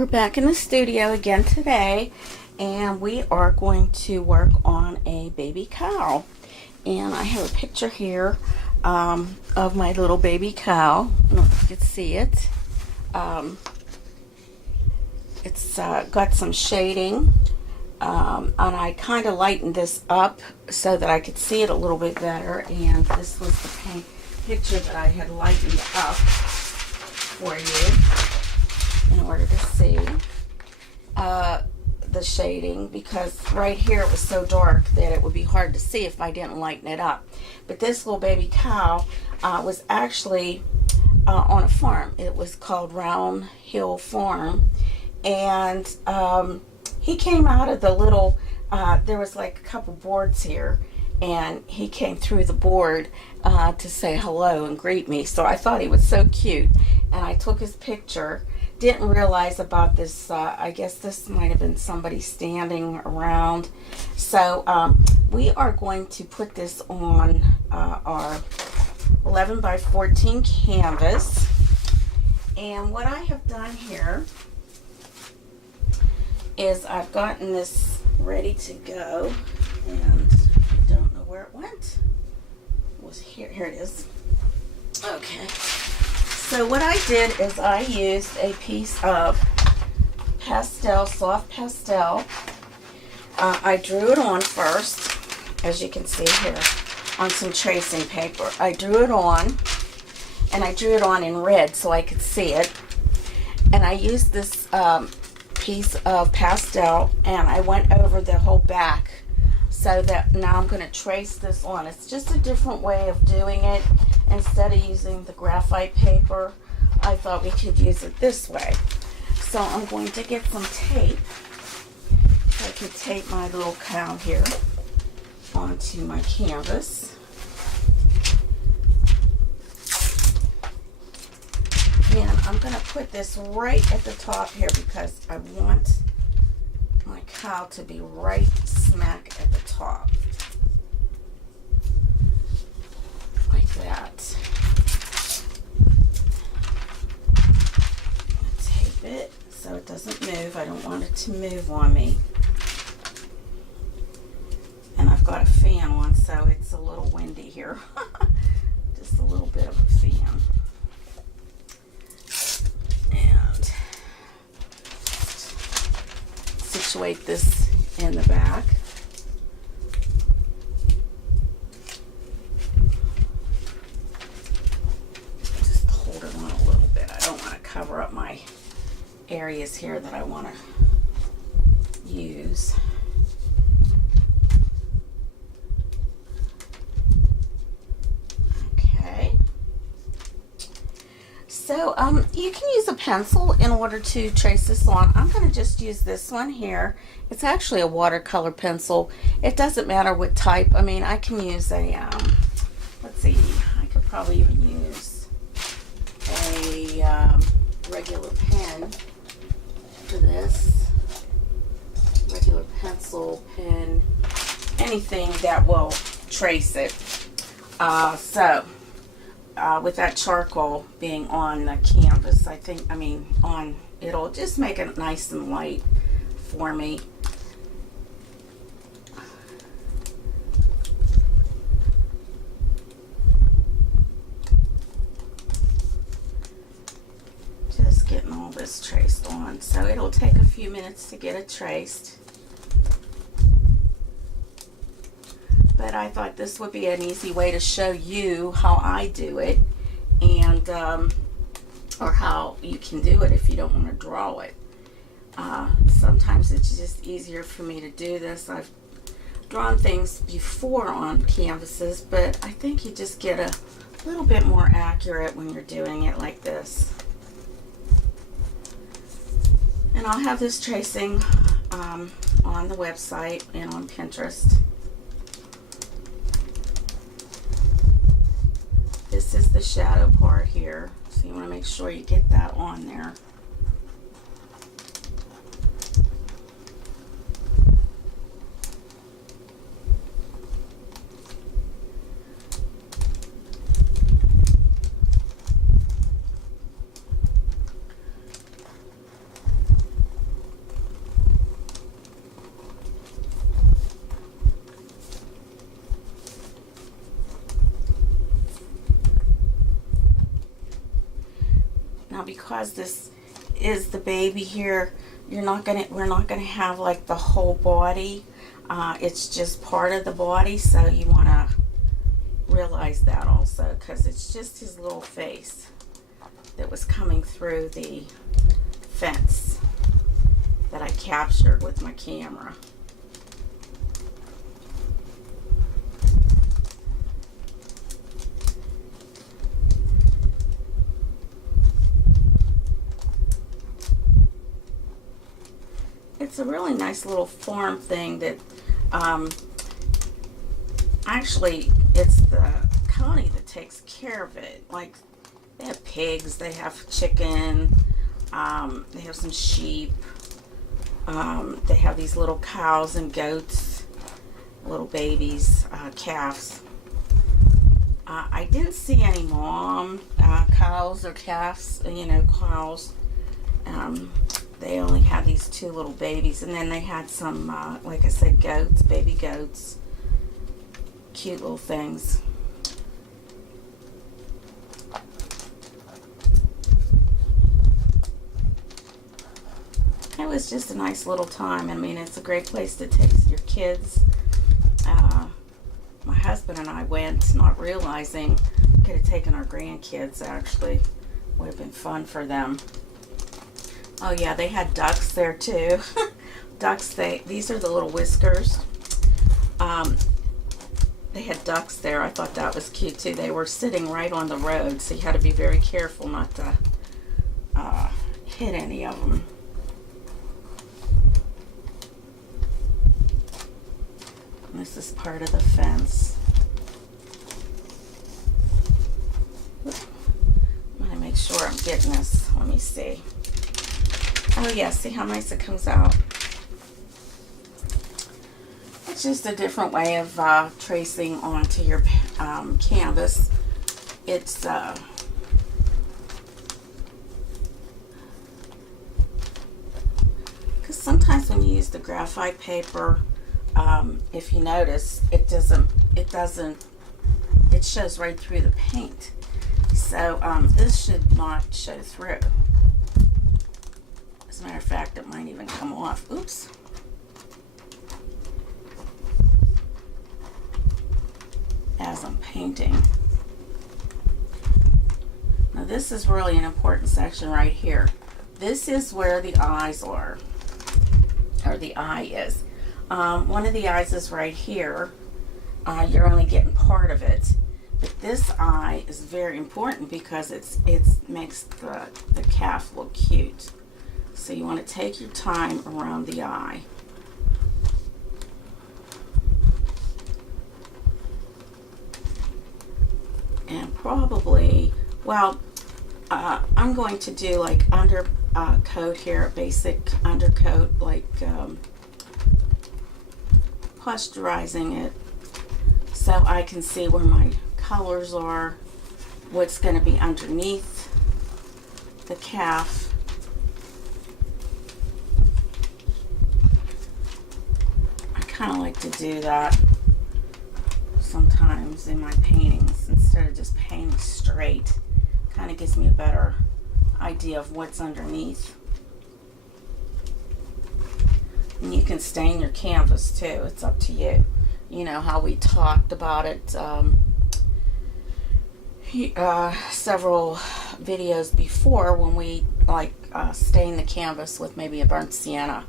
We're back in the studio again today, and we are going to work on a baby cow. And I have a picture here of my little baby cow. I don't know if you can see it. It's got some shading, and I kind of lightened this up so that I could see it a little bit better. And this was the picture that I had lightened up for you in order to see the shading, because right here it was so dark that it would be hard to see if I didn't lighten it up. But this little baby cow was actually on a farm. It was called Round Hill Farm, and he came out of the little there was like a couple boards here, and he came through the board to say hello and greet me. So I thought he was so cute, and I took his picture. Didn't realize about this. I guess this might have been somebody standing around. So we are going to put this on our 11 by 14 canvas. And what I have done here is I've gotten this ready to go, and I don't know where it went. It was here. Here it is. Okay. So what I did is I used a piece of pastel, soft pastel. I drew it on first, as you can see here, on some tracing paper. I drew it on, and I drew it on in red so I could see it. And I used this piece of pastel, and I went over the whole back, so that now I'm going to trace this on. It's just a different way of doing it. Instead of using the graphite paper, I thought we could use it this way. So I'm going to get some tape, so I can tape my little cow here onto my canvas. And I'm going to put this right at the top here because I want my cow to be right smack at the top. Like that. Tape it so it doesn't move. I don't want it to move on me. And I've got a fan on, so it's a little windy here. Just a little bit of a fan. And situate this in the back. Cover up my areas here that I want to use. Okay. So you can use a pencil in order to trace this on. I'm going to just use this one here. It's actually a watercolor pencil. It doesn't matter what type. I mean, I can use a, let's see, I could probably even use a regular pen for this, regular pencil, pen, anything that will trace it. With that charcoal being on the canvas, it'll just make it nice and light for me. Getting all this traced on, so it'll take a few minutes to get it traced, but I thought this would be an easy way to show you how I do it, and or how you can do it if you don't want to draw it. Sometimes it's just easier for me to do this. I've drawn things before on canvases, but I think you just get a little bit more accurate when you're doing it like this. And I'll have this tracing on the website and on Pinterest. This is the shadow part here, so you want to make sure you get that on there. Now, because this is the baby here, we're not gonna have like the whole body. It's just part of the body, so you want to realize that also, because it's just his little face that was coming through the fence that I captured with my camera. It's a really nice little farm thing that actually it's the county that takes care of it. Like, they have pigs, they have chicken, they have some sheep, they have these little cows and goats, little babies, calves. I didn't see any mom cows or calves, cows. They only had these two little babies, and then they had some, like I said, goats, baby goats, cute little things. It was just a nice little time. I mean, it's a great place to take your kids. My husband and I went, not realizing we could have taken our grandkids, actually. Would have been fun for them. Oh yeah, they had ducks there too. Ducks, these are the little whiskers. They had ducks there. I thought that was cute too. They were sitting right on the road, so you had to be very careful not to hit any of them. And this is part of the fence. I'm gonna make sure I'm getting this. Let me see. Oh yeah, see how nice it comes out? It's just a different way of tracing onto your canvas. It's because sometimes when you use the graphite paper, if you notice, it shows right through the paint. So this should not show through. As a matter of fact, it might even come off. Oops. As I'm painting. Now this is really an important section right here. This is where the eyes are, or the eye is. One of the eyes is right here. You're only getting part of it. But this eye is very important because it makes the calf look cute. So you want to take your time around the eye. And probably, well, I'm going to do like undercoat here, a basic undercoat, like posturizing it so I can see where my colors are, what's going to be underneath the calf. I kind of like to do that sometimes in my paintings instead of just painting straight. Kind of gives me a better idea of what's underneath. And you can stain your canvas too. It's up to you. You know how we talked about it several videos before when we stain the canvas with maybe a burnt sienna.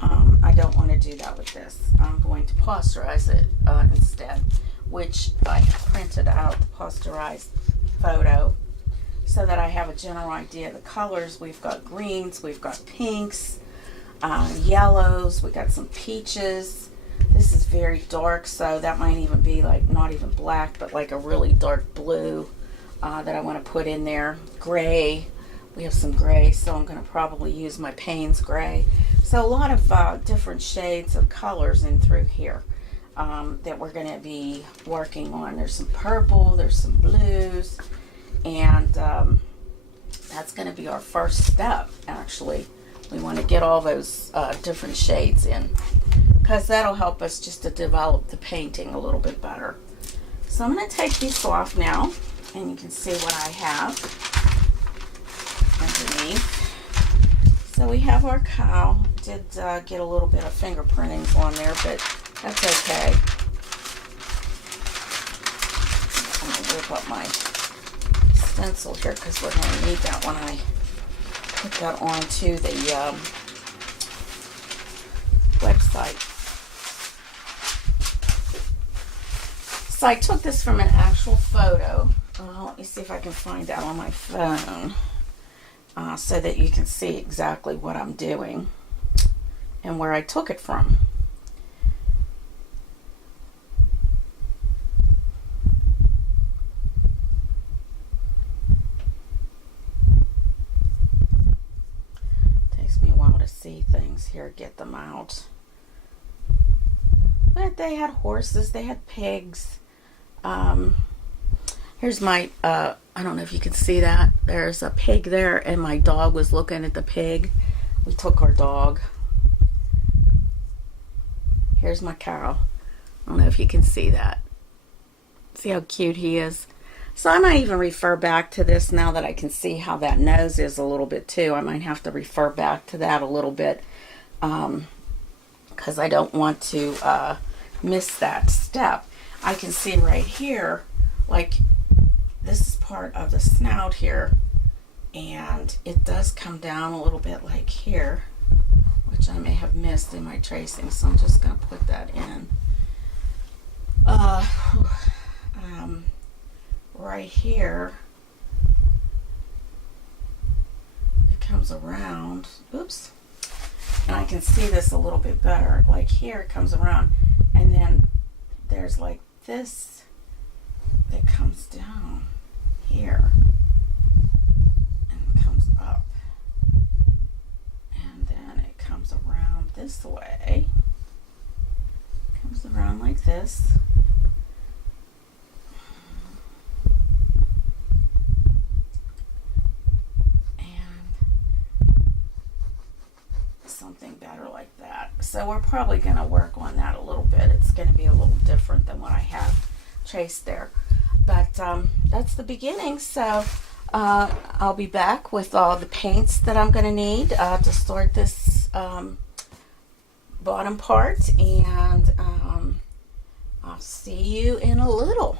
I don't want to do that with this. I'm going to posterize it instead, which I printed out the posterized photo so that I have a general idea of the colors. We've got greens, we've got pinks, yellows, we got some peaches. This is very dark, so that might even be like not even black, but like a really dark blue that I want to put in there. Gray, we have some gray, so I'm going to probably use my Payne's gray. So a lot of different shades of colors in through here that we're going to be working on. There's some purple, there's some blues, and that's going to be our first step, actually. We want to get all those different shades in, because that'll help us just to develop the painting a little bit better. So I'm going to take these off now, and you can see what I have. underneath. So we have our cow. Did get a little bit of fingerprintings on there, but that's okay. I'm going to whip up my stencil here because we're going to need that when I put that onto the website. So I took this from an actual photo. Let me see if I can find that on my phone so that you can see exactly what I'm doing and where I took it from. Takes me a while to see things here, get them out. But they had horses, they had pigs. Here's my, I don't know if you can see that. There's a pig there, and my dog was looking at the pig. We took our dog. Here's my cow. I don't know if you can see that. See how cute he is? So I might even refer back to this now that I can see how that nose is a little bit too. I might have to refer back to that a little bit because I don't want to miss that step. I can see right here, like this is part of the snout here, and it does come down a little bit like here, which I may have missed in my tracing, so I'm just going to put that in. Right here, it comes around, oops, and I can see this a little bit better. Like here it comes around, and then there's like this that comes down here and comes up, and then it comes around this way, comes around like this, and something better like that. So we're probably going to work on that a little bit. It's going to be a little different than what I have traced there. But that's the beginning. So I'll be back with all the paints that I'm going to need to start this bottom part, and I'll see you in a little.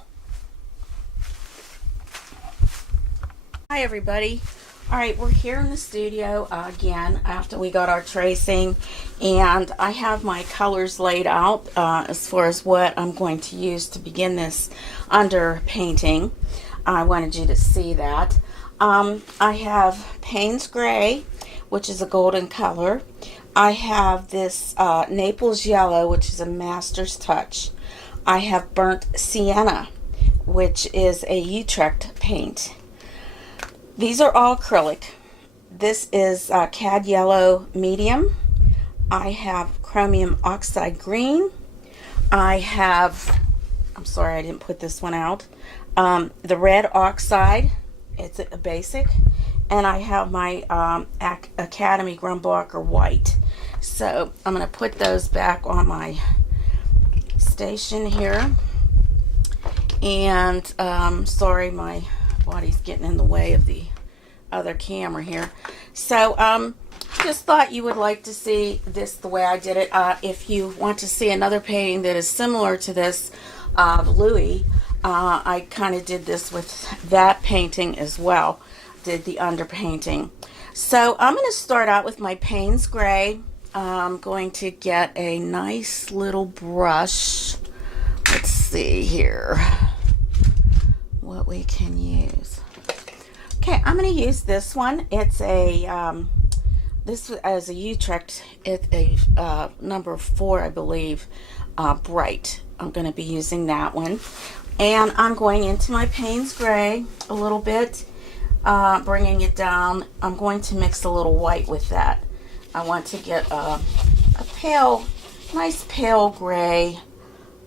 Hi everybody. All right, we're here in the studio again after we got our tracing, and I have my colors laid out as far as what I'm going to use to begin this under painting. I wanted you to see that. I have Payne's Gray, which is a golden color. I have this Naples Yellow, which is a master's touch. I have Burnt Sienna, which is a Utrecht paint. These are all acrylic. This is Cad Yellow Medium. I have Chromium Oxide Green. I have, I'm sorry I didn't put this one out, the Red Oxide. It's a basic. And I have my Academy Grumbacher White. So I'm going to put those back on my station here. And sorry, my body's getting in the way of the other camera here. So just thought you would like to see this the way I did it. If you want to see another painting that is similar to this of Louis, I kind of did this with that painting as well, did the underpainting. So I'm going to start out with my Payne's Gray. I'm going to get a nice little brush. Let's see here what we can use. Okay, I'm going to use this one. It's a this is a Utrecht. It's a number 4, I believe, bright. I'm going to be using that one, and I'm going into my Payne's Gray a little bit, bringing it down. I'm going to mix a little white with that. I want to get a pale, nice pale gray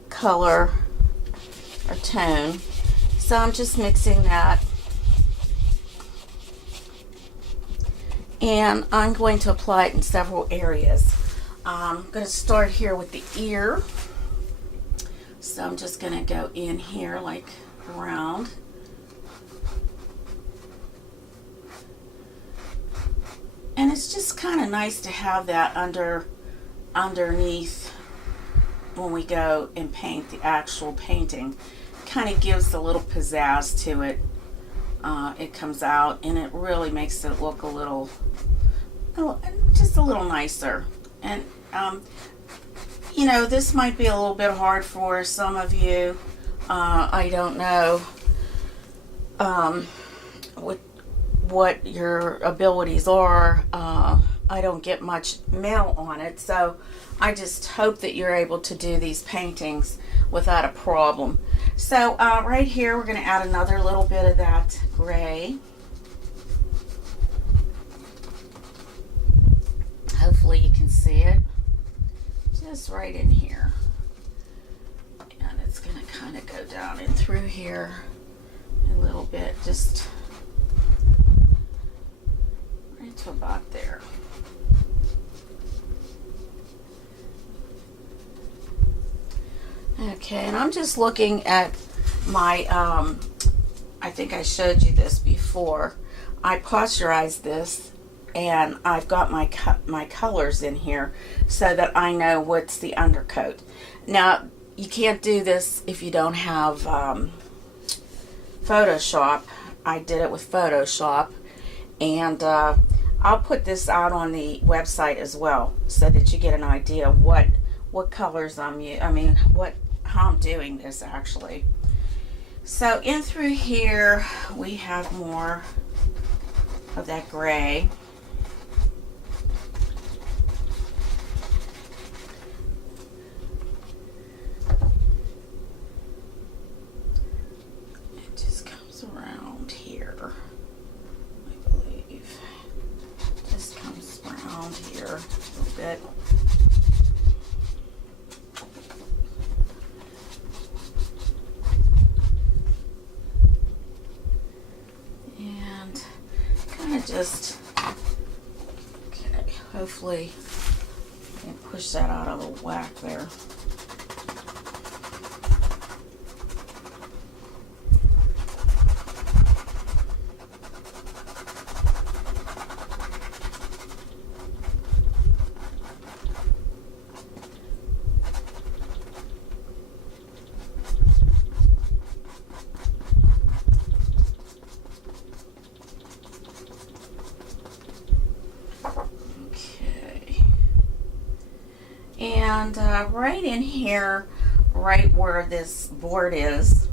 color or tone. So I'm just mixing that, and I'm going to apply it in several areas. I'm going to start here with the ear. So I'm just going to go in here like around. And it's just kind of nice to have that underneath when we go and paint the actual painting. Kind of gives a little pizzazz to it. It comes out and it really makes it look just a little nicer. And you know, this might be a little bit hard for some of you. I don't know what your abilities are. I don't get much mail on it, so I just hope that you're able to do these paintings without a problem. So right here we're going to add another little bit of that gray. Hopefully you can see it just right in here, and it's going to kind of go down in through here a little bit, just right to about there. Okay, and I'm just looking at my, I think I showed you this before. I pasteurized this, and I've got my colors in here so that I know what's the undercoat. Now, you can't do this if you don't have Photoshop. I did it with Photoshop, and I'll put this out on the website as well so that you get an idea what colors how I'm doing this actually. So in through here we have more of that gray. It just comes around here, I believe. Just comes around here a little bit. Just, okay, hopefully I can push that out of the whack there. And right in here, right where this board is,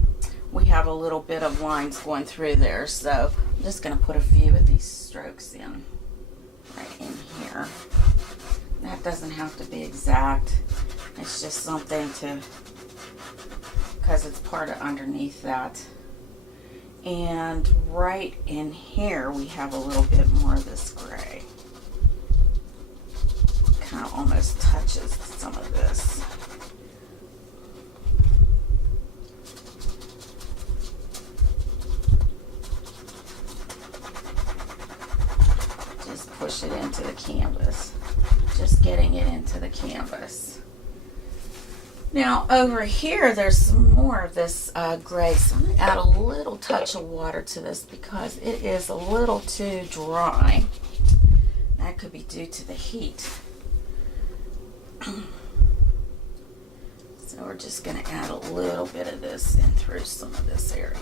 we have a little bit of lines going through there. So I'm just going to put a few of these strokes in right in here. That doesn't have to be exact. It's just something to, because it's part of underneath that. And right in here, we have a little bit more of this gray. Kind of almost touches some of this. Just push it into the canvas. Just getting it into the canvas. Now over here there's some more of this gray, so I'm going to add a little touch of water to this because it is a little too dry. That could be due to the heat. So we're just going to add a little bit of this in through some of this area.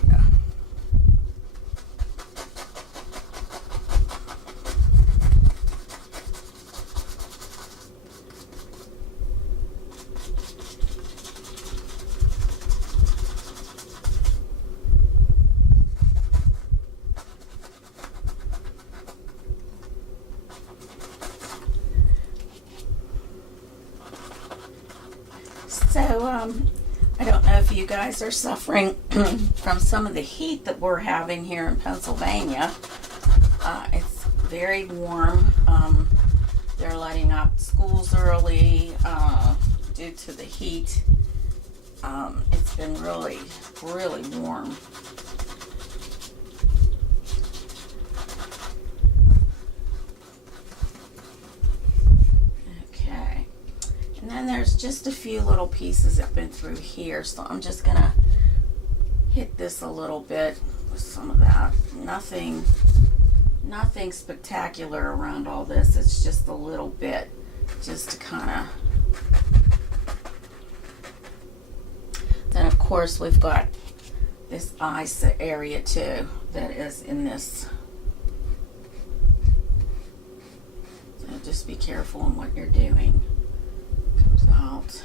So, I don't know if you guys are suffering from some of the heat that we're having here in Pennsylvania. It's very warm. They're letting out schools early due to the heat. It's been really, really warm. And then there's just a few little pieces that have been through here, so I'm just going to hit this a little bit with some of that. Nothing Nothing spectacular around all this. It's just a little bit, just to kind of. Then of course we've got this eye area too that is in this. So just be careful in what you're doing. Comes out.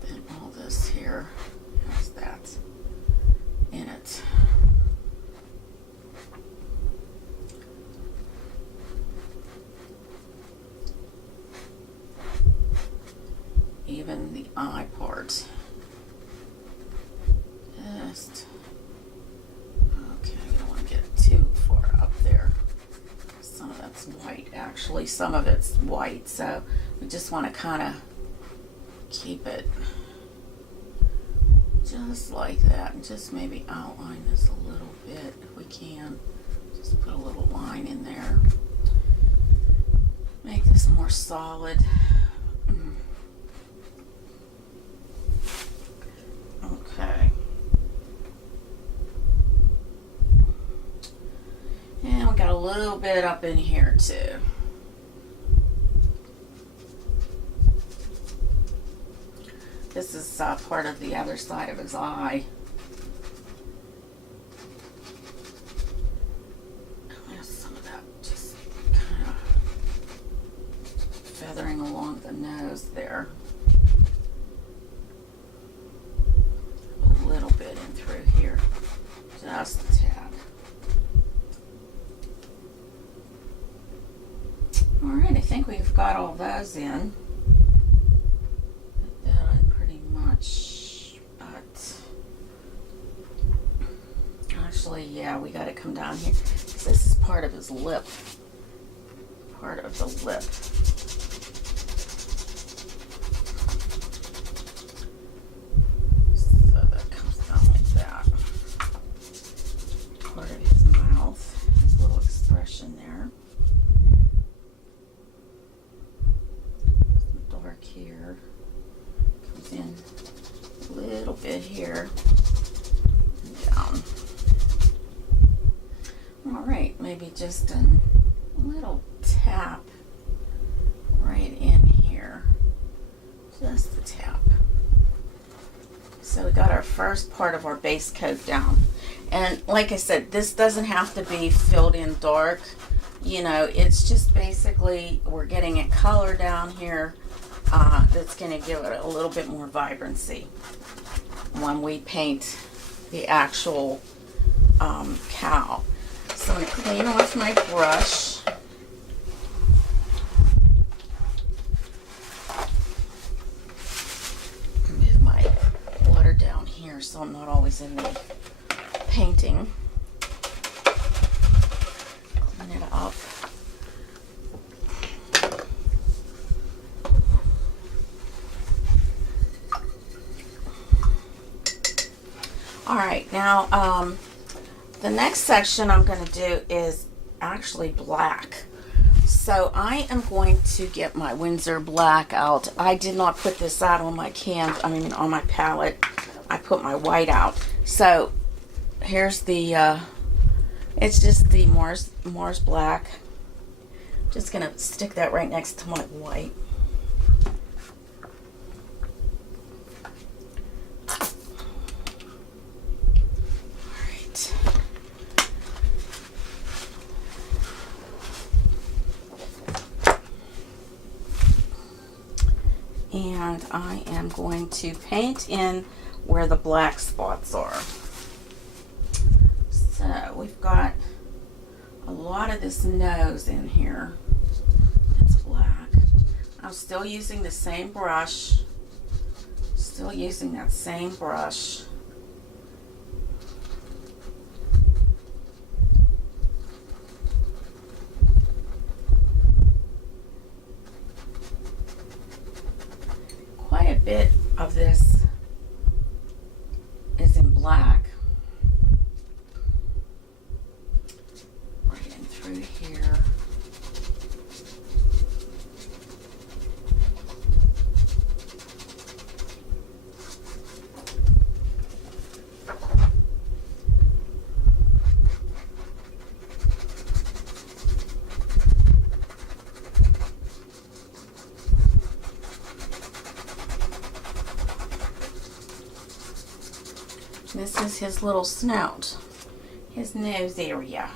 Then all this here has that in it. Even the eye part. Just okay, we don't want to get it too far up there. Some of that's white, actually. Some of it's white, so we just want to kind of keep it just like that, and just maybe outline this a little bit if we can. Just put a little line in there. Make this more solid. Okay. And we got a little bit up in here too. This is part of the other side of his eye. There's some of that just kind of feathering along the nose there. A little bit in through here. Just a tad. Alright, I think we've got all those in. Put that on pretty much, but actually, yeah, we got to come down here. This is part of his lip. Part of the lip. So that comes down like that. Part of his mouth, his little expression there. Here comes in a little bit here and down. All right, maybe just a little tap right in here, just the tap. So we got our first part of our base coat down, and like I said, this doesn't have to be filled in dark. You know, it's just basically we're getting a color down here. That's going to give it a little bit more vibrancy when we paint the actual cow. So I'm going to clean off my brush. Move my water down here so I'm not always in the painting. Clean it up. Alright, now the next section I'm going to do is actually black. So I am going to get my Winsor black out. I did not put this out on my on my palette. I put my white out. So here's the, it's just the Mars black. Just going to stick that right next to my white. And I am going to paint in where the black spots are. So we've got a lot of this nose in here. It's black. I'm still using the same brush. Still using that same brush. Quite a bit of this is in black. Right in through here. This is his little snout, his nose area.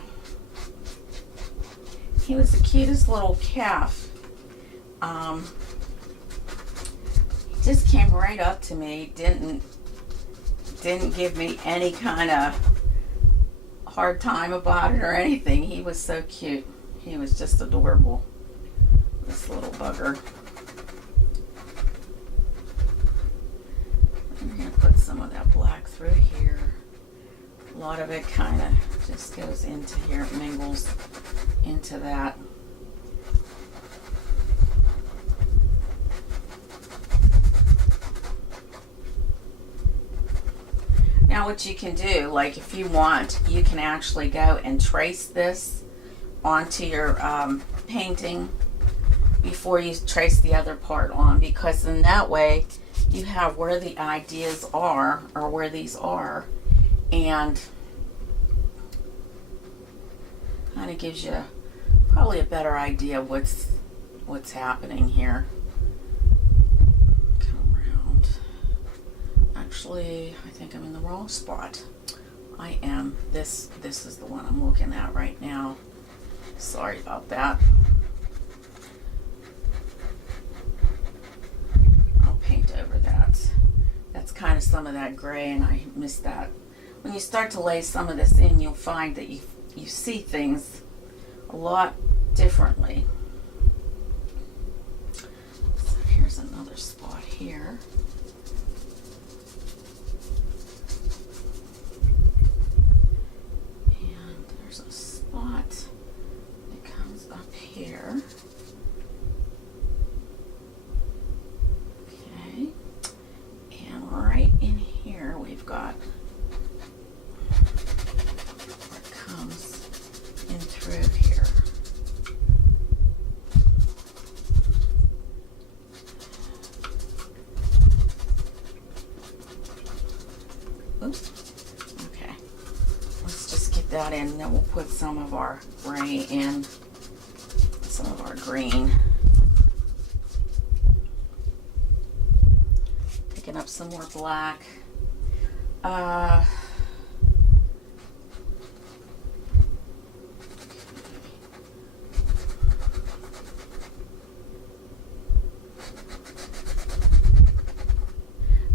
He was the cutest little calf. He just came right up to me, didn't give me any kind of hard time about it or anything. He was so cute. He was just adorable, this little bugger. I'm going to put some of that black through here. A lot of it kind of just goes into here, it mingles into that. Now what you can do, like if you want, you can actually go and trace this onto your painting before you trace the other part on, because in that way you have where the ideas are, or where these are, and kind of gives you probably a better idea of what's happening here. Come around. Actually, I think I'm in the wrong spot. I am. This is the one I'm looking at right now. Sorry about that. I'll paint over that. That's kind of some of that gray, and I missed that. When you start to lay some of this in, you'll find that you see things a lot differently. So here's another spot here. And there's a spot that comes up here. Okay. And right in here we've got where it comes in through here. Oops. Okay. Let's just get that in, and then we'll put some of our gray in, some of our green. Picking up some more black.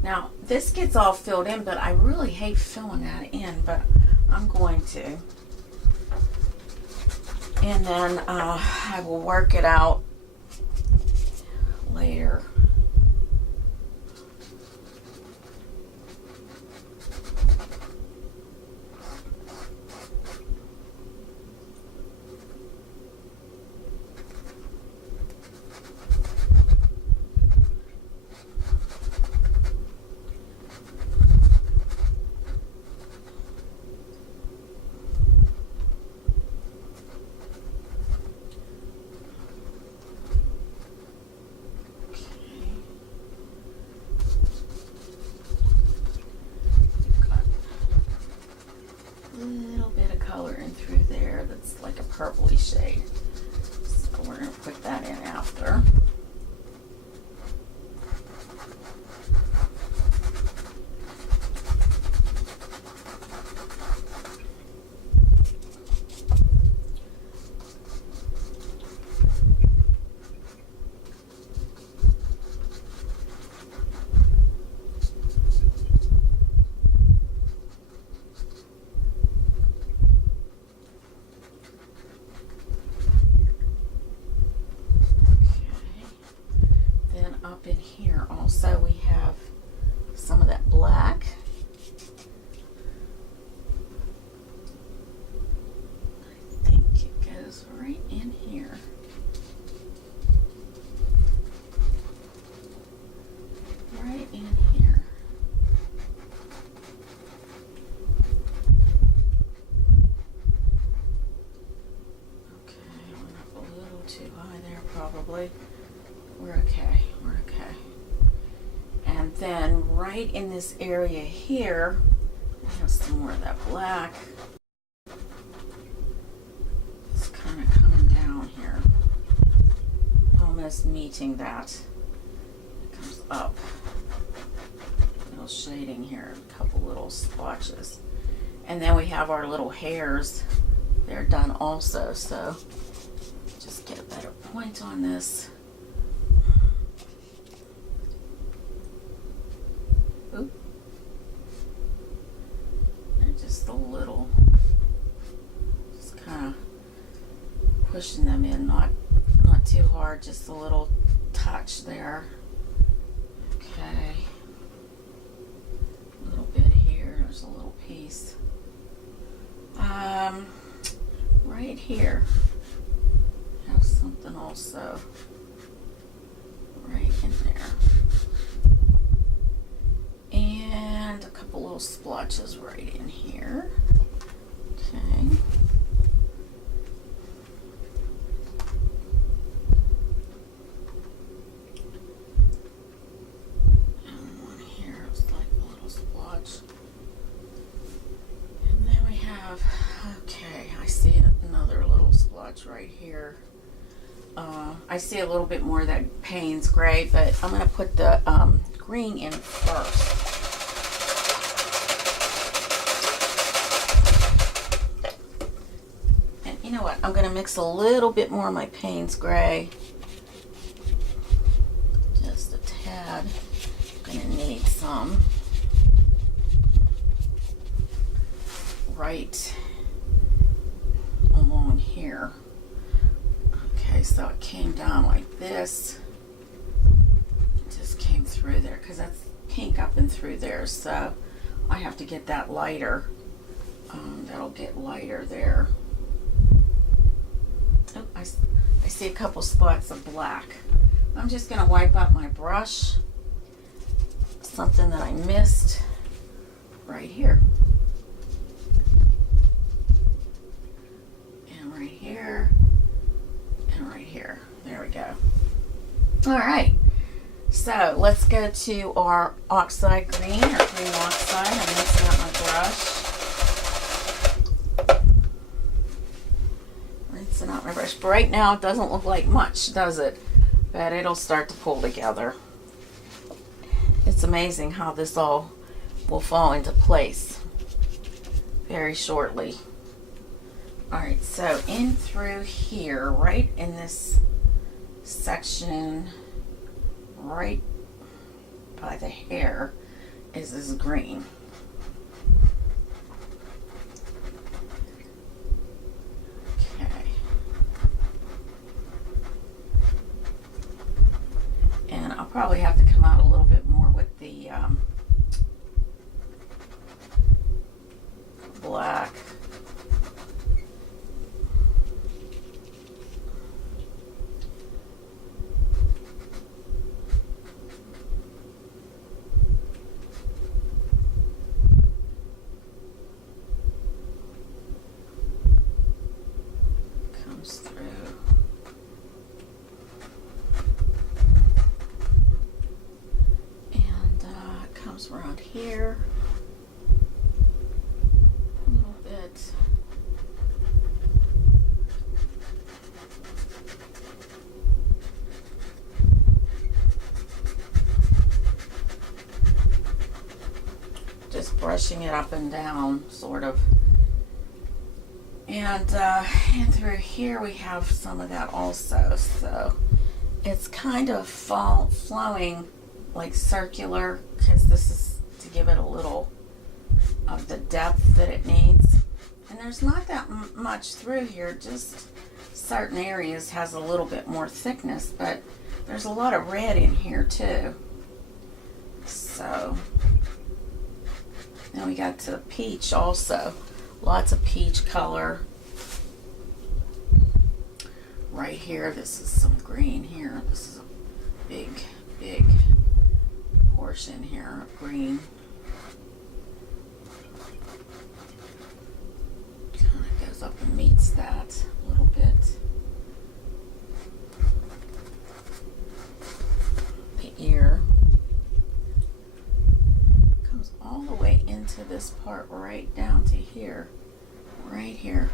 Now, this gets all filled in, but I really hate filling that in, but I'm going to. And then I will work it out later. Purpley shade. So we're going to put that in after. Up in here also we have some of that black. I think it goes right in here. Right in here. Okay, I went up a little too high there probably. We're okay, we're okay. And then right in this area here, I have some more of that black. It's kind of coming down here, almost meeting that. It comes up. Little shading here, a couple little little splotches. And then we have our little hairs. They're done also, so just get a better point on this. Oop. They're just a little, just kind of pushing them in, not too hard, just a little touch there. Okay. A little bit here, there's a little piece. Right here, have something also right in there. And a couple little splotches right in here. Okay. And one here, it's like a little splotch. And then we have, okay, I see another little splotch right here. I see a little bit more of that Payne's gray, but I'm going to put the green in first. And you know what? I'm going to mix a little bit more of my Payne's gray. Just a tad. I'm going to need some right along here. Okay, so it came down like this. It just came through there because that's pink up and through there, so I have to get that lighter. That'll get lighter there. Oh, I see a couple spots of black. I'm just going to wipe out my brush. Something that I missed right here. And right here. And right here. There we go. All right. So let's go to our oxide green or green oxide. I'm mixing up my brush. Rinsing out my brush. But right now it doesn't look like much, does it? But it'll start to pull together. It's amazing how this all will fall into place very shortly. Alright, so in through here, right in this section, right by the hair, is this green. Okay. And I'll probably have to come out a little bit more with the black. Comes through. Comes around here a little bit. Just brushing it up and down, sort of. And through here we have some of that also. So it's kind of flowing like circular, because this is to give it a little of the depth that it needs. And there's not that much through here, just certain areas has a little bit more thickness, but there's a lot of red in here too. So then we got to the peach also, lots of peach color. Right here, this is some green here. This is a big portion here of green. Kind of goes up and meets that a little bit. The ear comes all the way into this part right down to here, right here.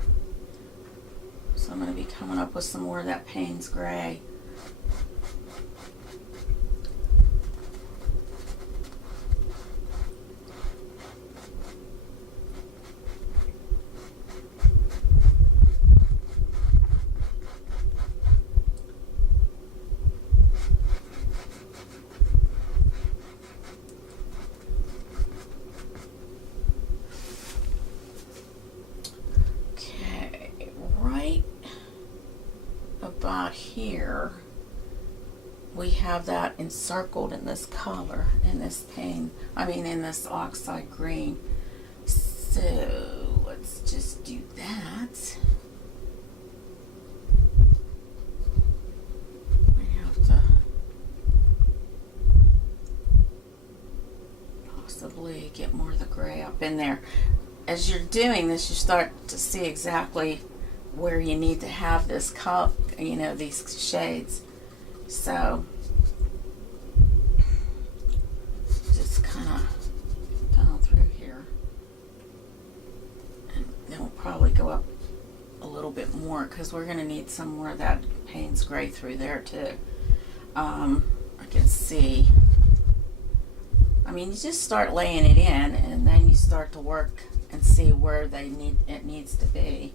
So I'm going to be coming up with some more of that Payne's gray. have that encircled in this color, in this paint, in this oxide green. So let's just do that. We have to possibly get more of the gray up in there. As you're doing this, you start to see exactly where you need to have this color, these shades. So just kind of down through here, and then we'll probably go up a little bit more because we're going to need some more of that Payne's gray through there too. I can see. You just start laying it in, and then you start to work and see where it needs to be.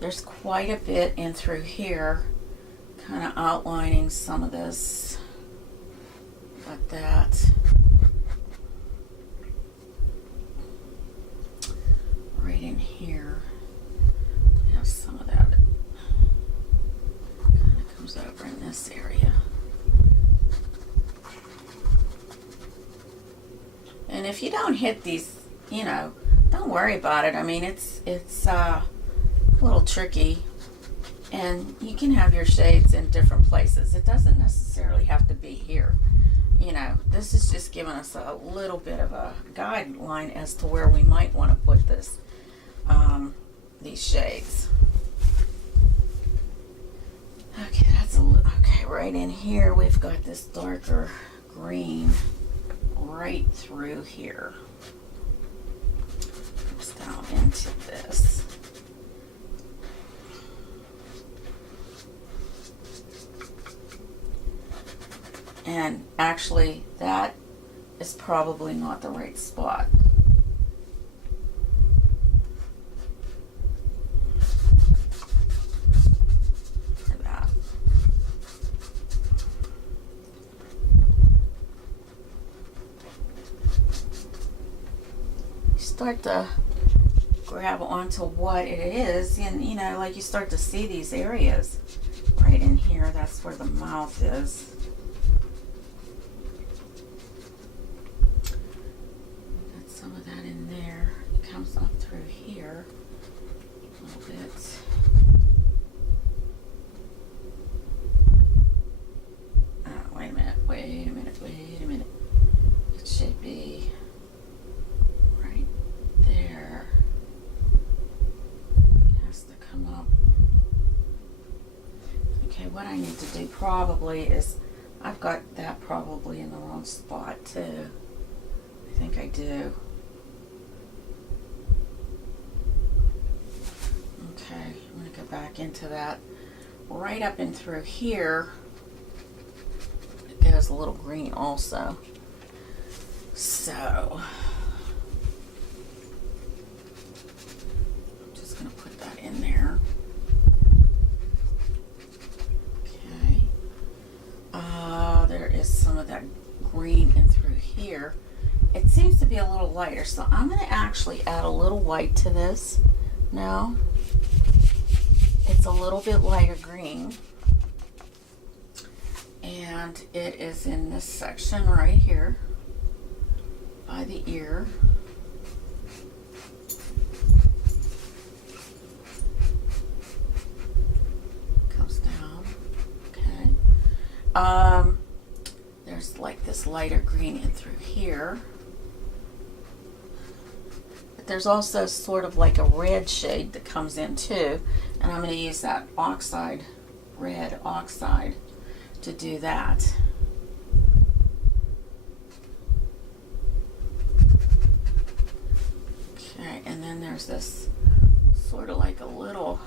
There's quite a bit in through here, kind of outlining some of this, like that. Right in here, we have some of that. Kind of comes over in this area. And if you don't hit these, don't worry about it. It's a little tricky, and you can have your shades in different places. It doesn't necessarily have to be here. This is just giving us a little bit of a guideline as to where we might want to put this, these shades. Okay, okay. Right in here, we've got this darker green right through here. Comes down into this. And actually, that is probably not the right spot. For that. You start to grab onto what it is, and like you start to see these areas right in here. That's where the mouth is. Up through here a little bit. Wait a minute. It should be right there. It has to come up. Okay, what I need to do probably is, I've got that probably in the wrong spot too. I think I do. Okay, I'm going to go back into that. Right up and through here, it goes a little green also. So, I'm just going to put that in there. Okay. There is some of that green in through here. It seems to be a little lighter, so I'm going to actually add a little white to this now. It's a little bit lighter green, and it is in this section right here by the ear. Comes down. Okay. There's like this lighter green in through here. There's also sort of like a red shade that comes in too, and I'm going to use that red oxide to do that. Okay, and then there's this sort of like a little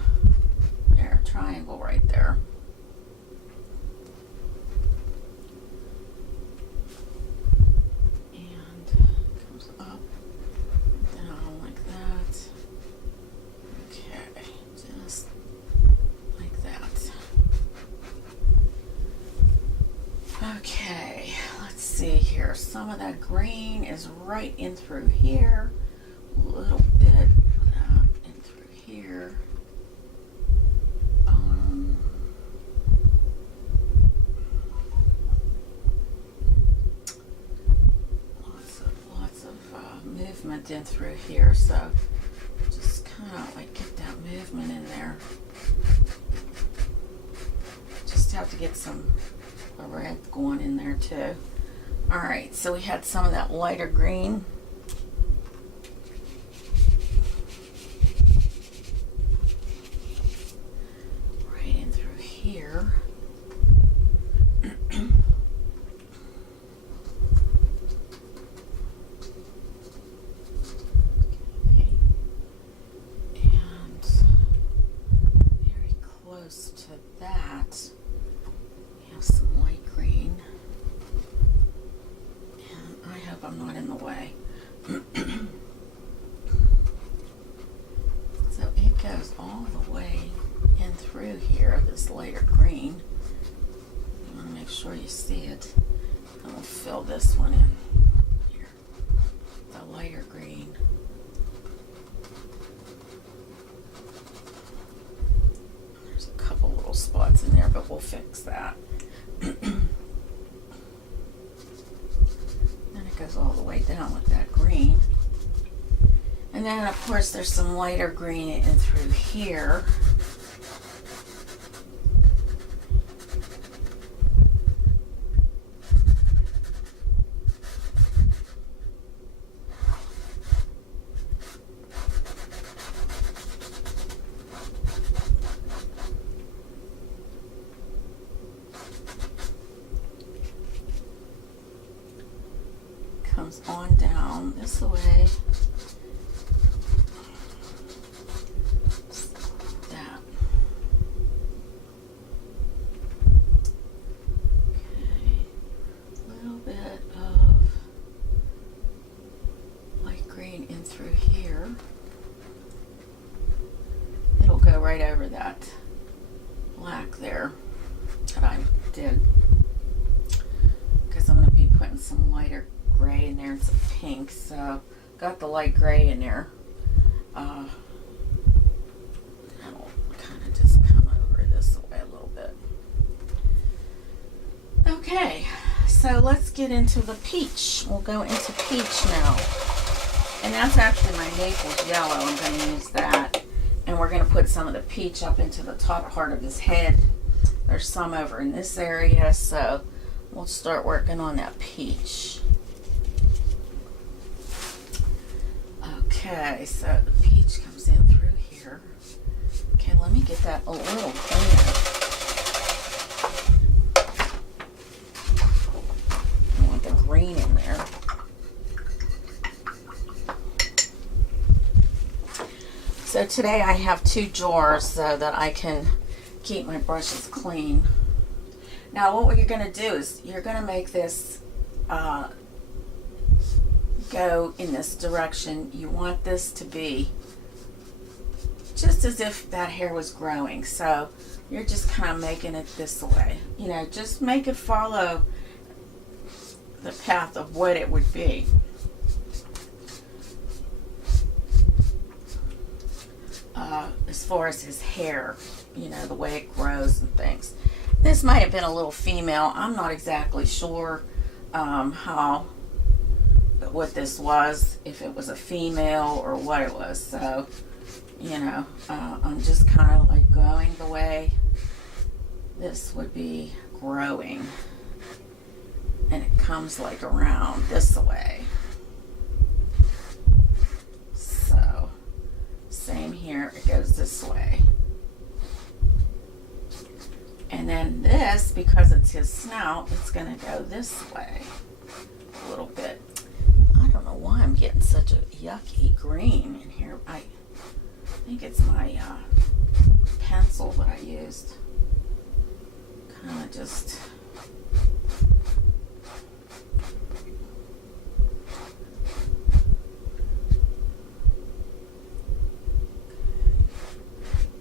triangle right there. Some of that green is right in through here, a little bit in through here. went in through here, so just kind of like get that movement in there. Just have to get some red going in there too. All right, so we had some of that lighter green. Right in through here. To that, we have some light green, and I hope I'm not in the way. So it goes all the way in through here, this lighter green. You want to make sure you see it. And we'll fill this one in here, the lighter green. Little spots in there, but we'll fix that. Then it goes all the way down with that green. And then of course there's some lighter green in through here. Comes on down this way. That. Okay. A little bit of light green in through here. It'll go right over that black there that I did, because I'm going to be putting some lighter gray in there and some pink, so got the light gray in there. That'll kind of just come over this way a little bit. Okay, so let's get into the peach. We'll go into peach now, and that's actually my Naples yellow. I'm going to use that, and we're going to put some of the peach up into the top part of his head. There's some over in this area, so we'll start working on that peach. Okay, so the peach comes in through here. Okay, let me get that a little cleaner. I want the green in there. So today I have 2 jars so that I can keep my brushes clean. Now what you're going to do is you're going to make this go in this direction. You want this to be just as if that hair was growing, so you're just kind of making it this way. You know, just make it follow the path of what it would be. As far as his hair, you know, the way it grows and things. This might have been a little female. I'm not exactly sure what this was, if it was a female or what it was. So, you know, I'm just kind of like going the way this would be growing, and it comes like around this way. So same here, it goes this way. And then this, because it's his snout, it's going to go this way a little bit. I don't know why I'm getting such a yucky green in here. I think it's my pencil that I used. Kind of just...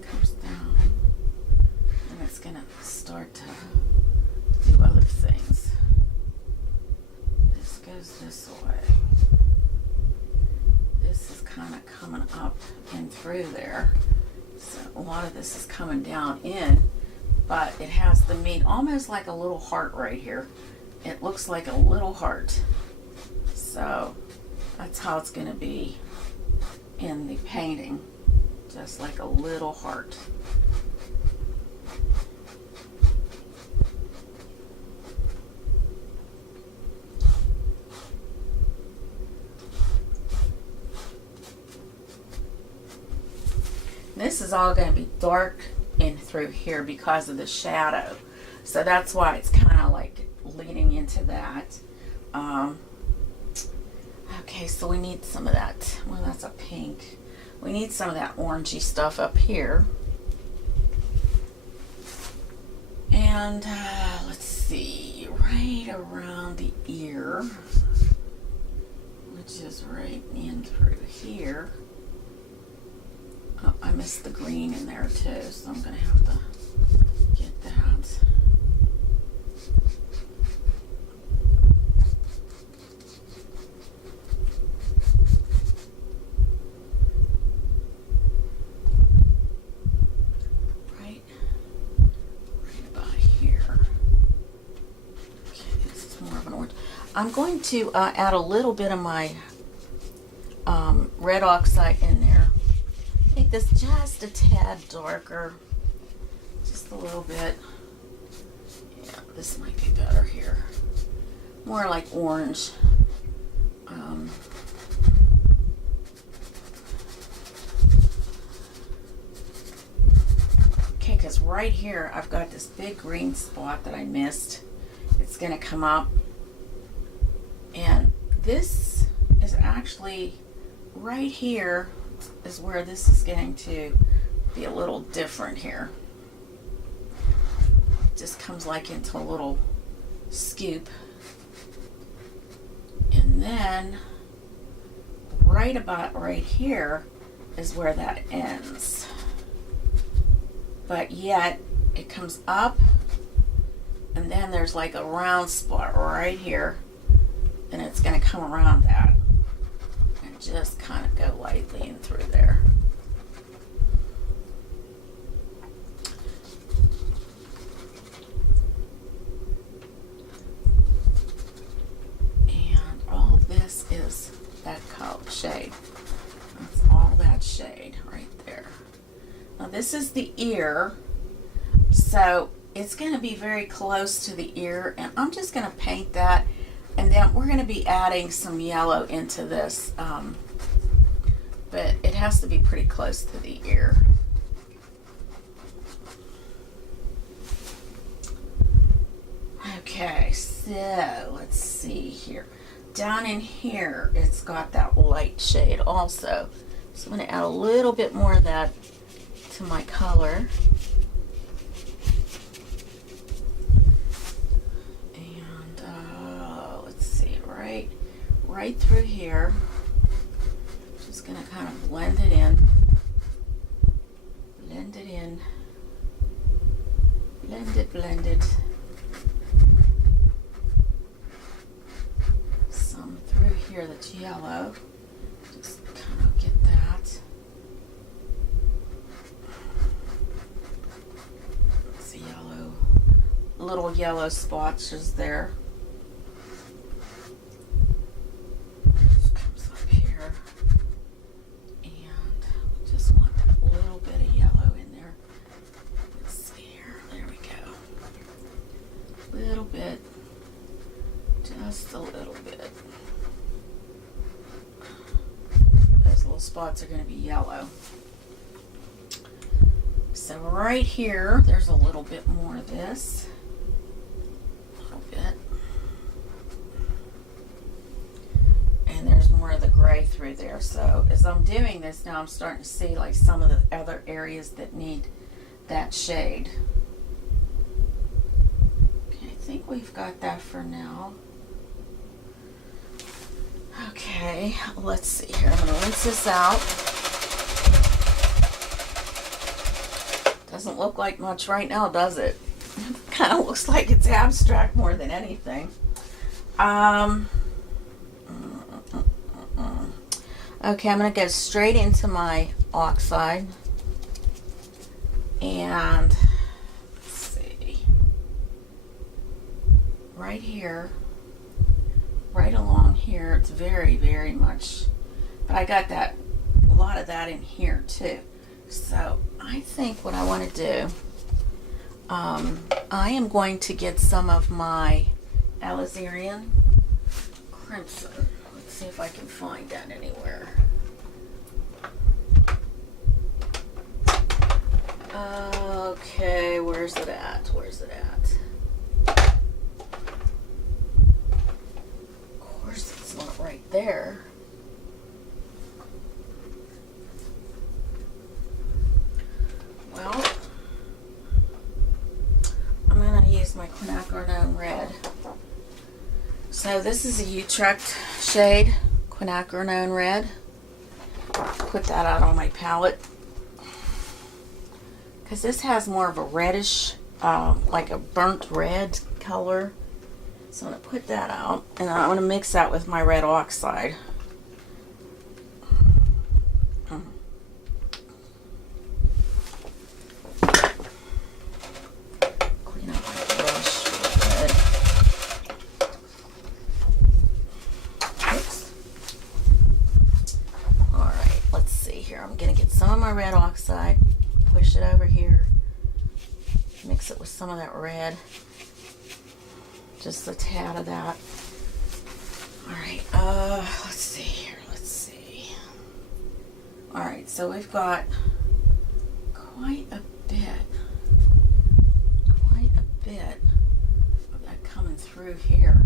comes down, and it's going to start to do other things. This goes this way. This is kind of coming up and through there. So a lot of this is coming down in, but it has the meat almost like a little heart right here. It looks like a little heart. So That's how it's going to be in the painting, just like a little heart. This is all going to be dark in through here because of the shadow. So that's why it's kind of like leading into that. Okay, so we need some of that. Well, that's a pink. We need some of that orangey stuff up here. And let's see, right around the ear, which is right in through here. Oh, I missed the green in there too, so I'm going to have to get that. Right about here. Okay, this is more of an orange. I'm going to add a little bit of my red oxide in there. Make this just a tad darker, just a little bit. Yeah, this might be better here. More like orange. Okay, because right here I've got this big green spot that I missed. It's going to come up, and this is actually right here is where this is going to be a little different here. It just comes like into a little scoop, and then right about right here is where that ends, but yet it comes up, and then there's like a round spot right here, and it's going to come around that and just kind of go lightly in through there. And all this is that color shade. That's all that shade right there. Now this is the ear, so it's going to be very close to the ear, and I'm just going to paint that, and then we're going to be adding some yellow into this, but it has to be pretty close to the ear. Okay, so let's see here. Down in here, it's got that light shade also. So I'm going to add a little bit more of that to my color. And let's see, right through here. Just going to kind of blend it in. Blend it in. Blend it. Some through here that's yellow. Just kind of get that. It's yellow. Little yellow spots just there. Just comes up here. And just want that little bit of yellow in there. Let's see here. There we go. Little bit. Just a little bit. Those little spots are going to be yellow. So right here, there's a little bit more of this. A little bit. And there's more of the gray through there. So as I'm doing this now, I'm starting to see like some of the other areas that need that shade. Okay, I think we've got that for now. Okay, let's see here. I'm going to rinse this out. Doesn't look like much right now, does it? Kind of looks like it's abstract more than anything. Okay, I'm going to go straight into my oxide. And let's see. Right here. Right along here. here. It's very, very much, but I got that, a lot of that in here too. So I think what I want to do, I am going to get some of my Alizarin Crimson. Let's see if I can find that anywhere. Okay, where's it at? Where's it at? Of course, it's not right there. Well, I'm going to use my quinacridone red. So this is a Utrecht shade, quinacridone red. Put that out on my palette, because this has more of a reddish, like a burnt red color. So I'm going to put that out, and I want to mix that with my red oxide. Clean up my brush real good. Oops. Alright, let's see here. I'm going to get some of my red oxide, push it over here, mix it with some of that red. Just a tad of that. Alright, let's see here, let's see. Alright, so we've got quite a bit of that coming through here.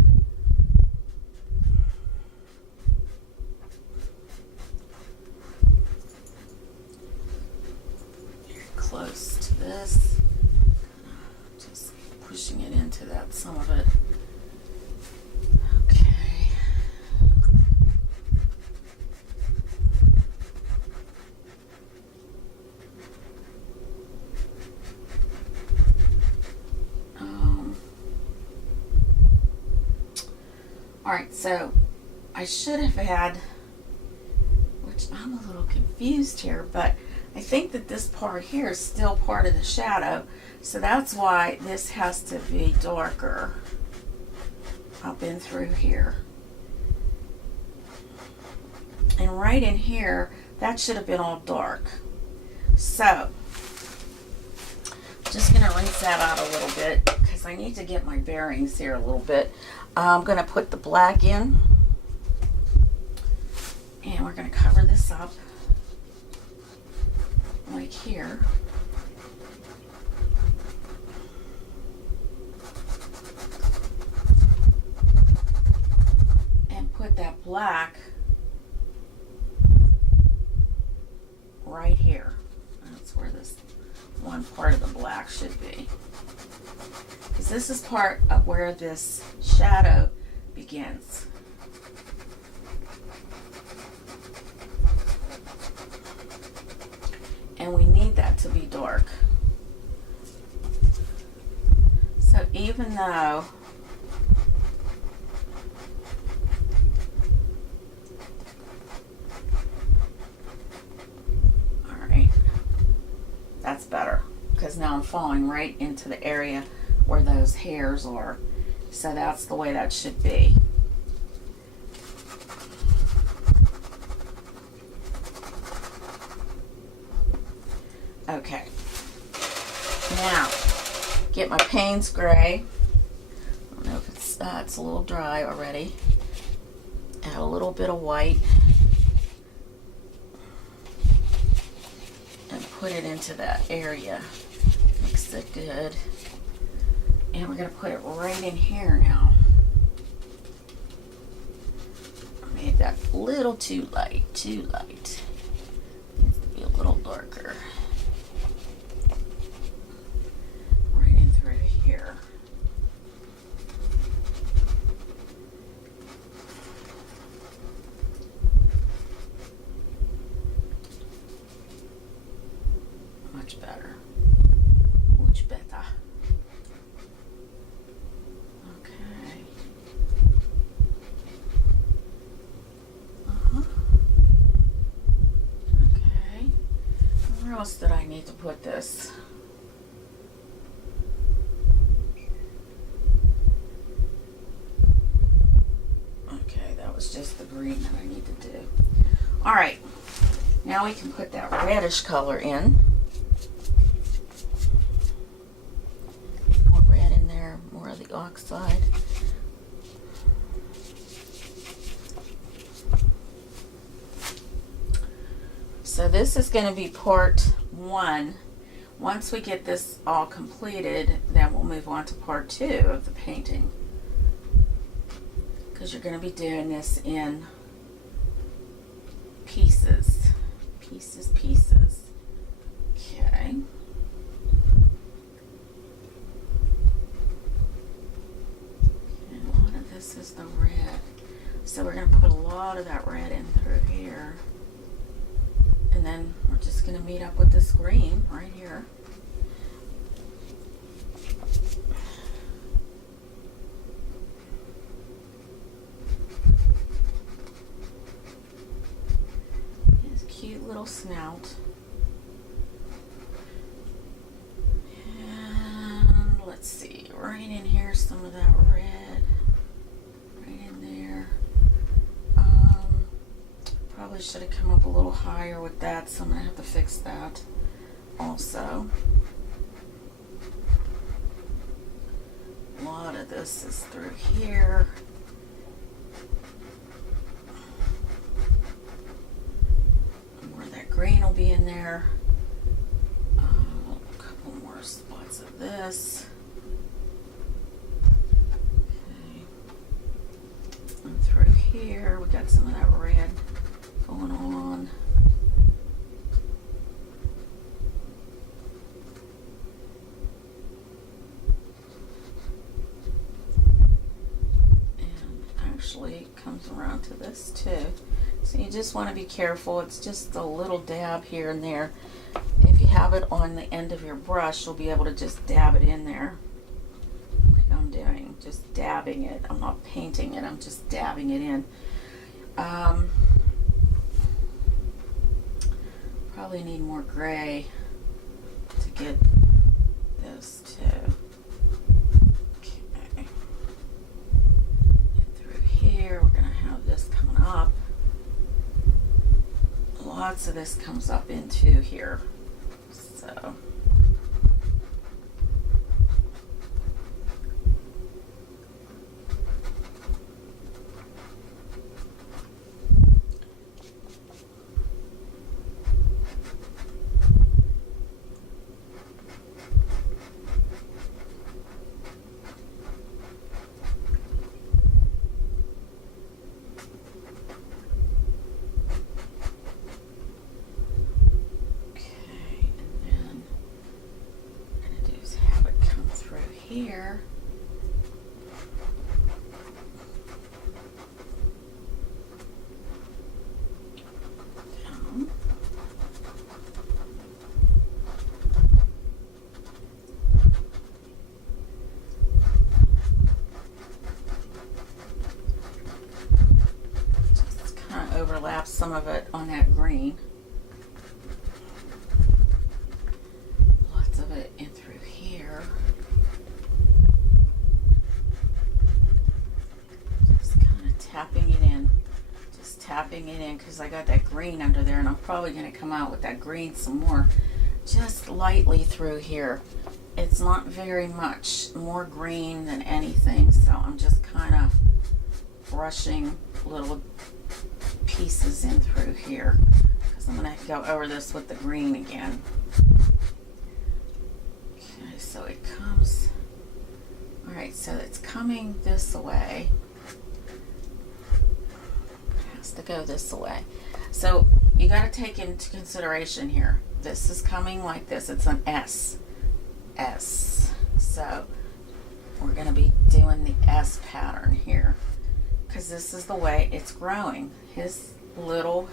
Very close to this. Just pushing it into that, some of it. Okay. Alright, so I should have had, which I'm a little confused here, but I think that this part here is still part of the shadow, so that's why this has to be darker up in through here. And right in here, that should have been all dark. So, just going to rinse that out a little bit, because I need to get my bearings here a little bit. I'm going to put the black in, and we're going to cover this up like here. And put that black right here. That's where this one part of the black should be. Because this is part of where this shadow begins. And we need that to be dark. So even though alright, that's better, because now I'm falling right into the area where those hairs are. So that's the way that should be. Okay. Now, get my Payne's Gray. I don't know if it's a little dry already. Add a little bit of white. And put it into that area. Mix it good. And we're going to put it right in here now. I made that a little too light, too light. Needs to be a little darker. Right in through here. Much better. Much better. Where else did I need to put this? Okay, that was just the green that I need to do. All right, now we can put that reddish color in. More red in there, more of the oxide. So this is going to be part 1. Once we get this all completed, then we'll move on to part 2 of the painting. Because you're going to be doing this in pieces. Pieces. Okay. And a lot of this is the red. So we're going to put a lot of that red in through here. And then we're just going to meet up with this green right here. His cute little snout. And let's see, right in here, some of that red. Right in there. Probably should have come up a little higher with that, so I'm going to have to fix that also. A lot of this is through here. More of that green will be in there. A couple more spots of this. Okay. And through here, we got some of that red going on. And actually it comes around to this too. So you just want to be careful. It's just a little dab here and there. If you have it on the end of your brush, you'll be able to just dab it in there. Like I'm doing, just dabbing it. I'm not painting it, I'm just dabbing it in. Probably need more gray to get this too. Okay. And through here, we're going to have this coming up. Lots of this comes up into here. So. Here. Down. Just kind of overlaps some of it on that green. Lots of it in through here. Tapping it in because I got that green under there, and I'm probably going to come out with that green some more, just lightly through here. It's not very much more green than anything, so I'm just kind of brushing little pieces in through here because I'm going to go over this with the green again. Okay, so it comes, all right, so it's coming this way. To go this way. So you got to take into consideration here, this is coming like this, it's an S. So we're going to be doing the S pattern here because this is the way it's growing. His little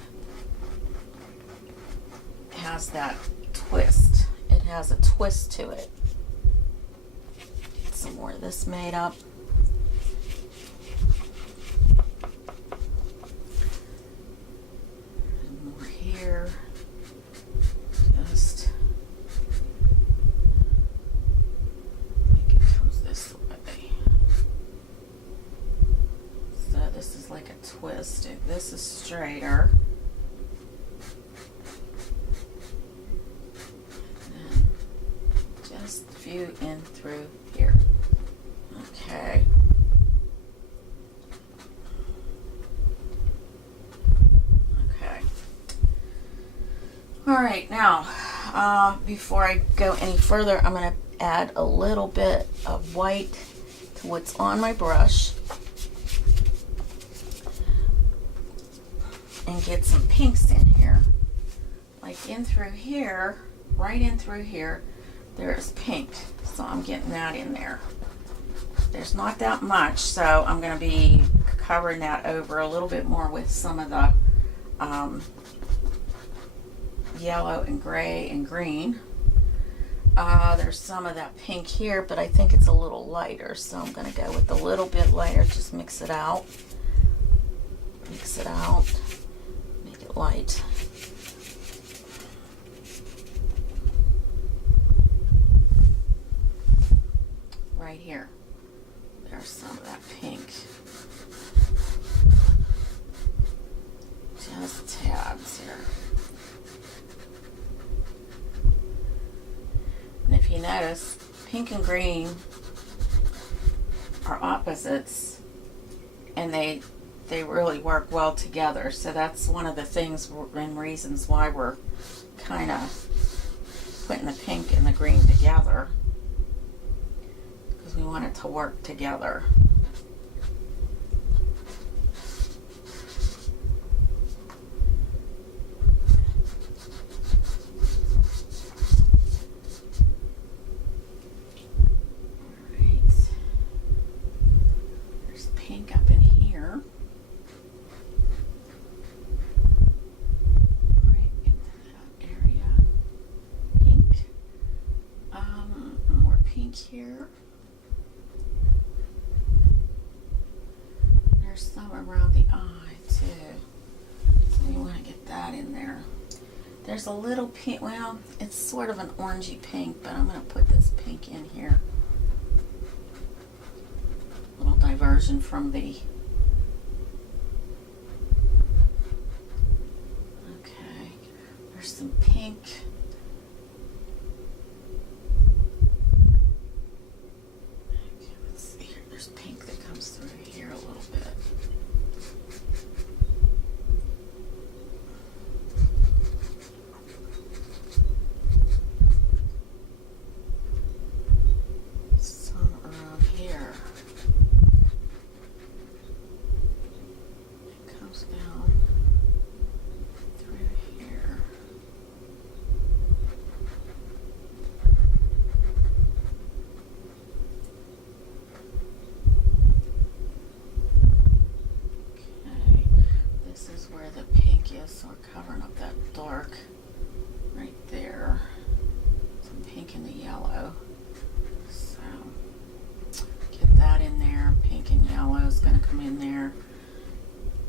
has that twist. It has a twist to it. Get some more of this made up. Here, just make it comes this way. So this is like a twisted. This is straighter. And just a few in through here. Okay. Okay. All right, now, before I go any further, I'm going to add a little bit of white to what's on my brush and get some pinks in here. Like in through here, right in through here, there's pink. So I'm getting that in there. There's not that much, so I'm going to be covering that over a little bit more with some of the yellow and gray and green. There's some of that pink here, but I think it's a little lighter, so I'm going to go with a little bit lighter. Just mix it out. Mix it out. Make it light. Right here. There's some of that pink. Just tabs here. And if you notice, pink and green are opposites, and they really work well together. So that's one of the things and reasons why we're kind of putting the pink and the green together, because we want it to work together. Here. There's some around the eye too, so we want to get that in there. There's a little pink, well, it's sort of an orangey pink, but I'm going to put this pink in here. A little diversion from the, okay, there's some pink. Pink that comes through here a little bit. Some around here. It comes down through here. Where the pink is, so we're covering up that dark right there. Some pink in the yellow. So get that in there. Pink and yellow is going to come in there.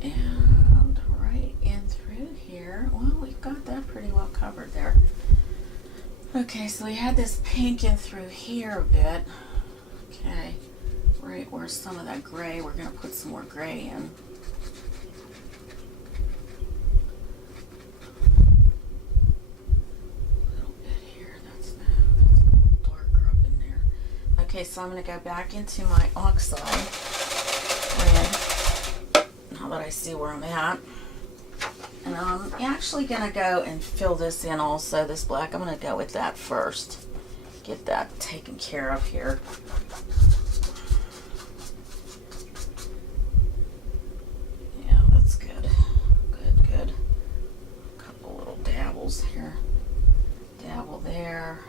And right in through here, well, we've got that pretty well covered there. Okay, so we had this pink in through here a bit. Okay, right where some of that gray, we're going to put some more gray in. Okay, so I'm going to go back into my oxide red, now that I see where I'm at. And I'm actually going to go and fill this in also, this black. I'm going to go with that first. Get that taken care of here. Yeah, that's good. Good, good. A couple little dabbles here. Dabble there.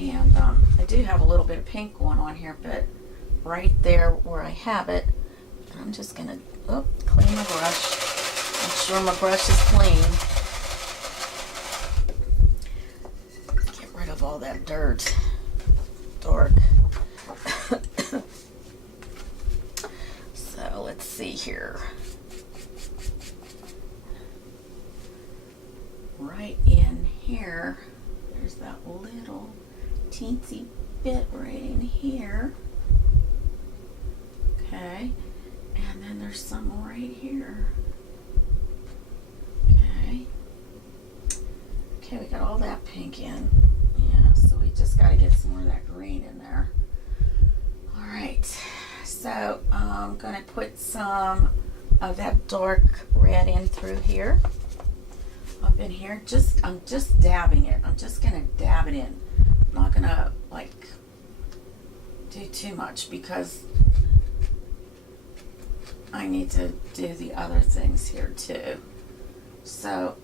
And I do have a little bit of pink going on here, but right there where I have it, I'm just going to clean my brush. Make sure my brush is clean. Get rid of all that dirt. Dark. So let's see here. Right in here, there's that little teensy bit right in here. Okay, and then there's some right here. Okay. Okay, we got all that pink in. Yeah, so we just got to get some more of that green in there. All right, so I'm going to put some of that dark red in through here, up in here. I'm just dabbing it. I'm just going to dab it in. I'm not going to like do too much because I need to do the other things here too. So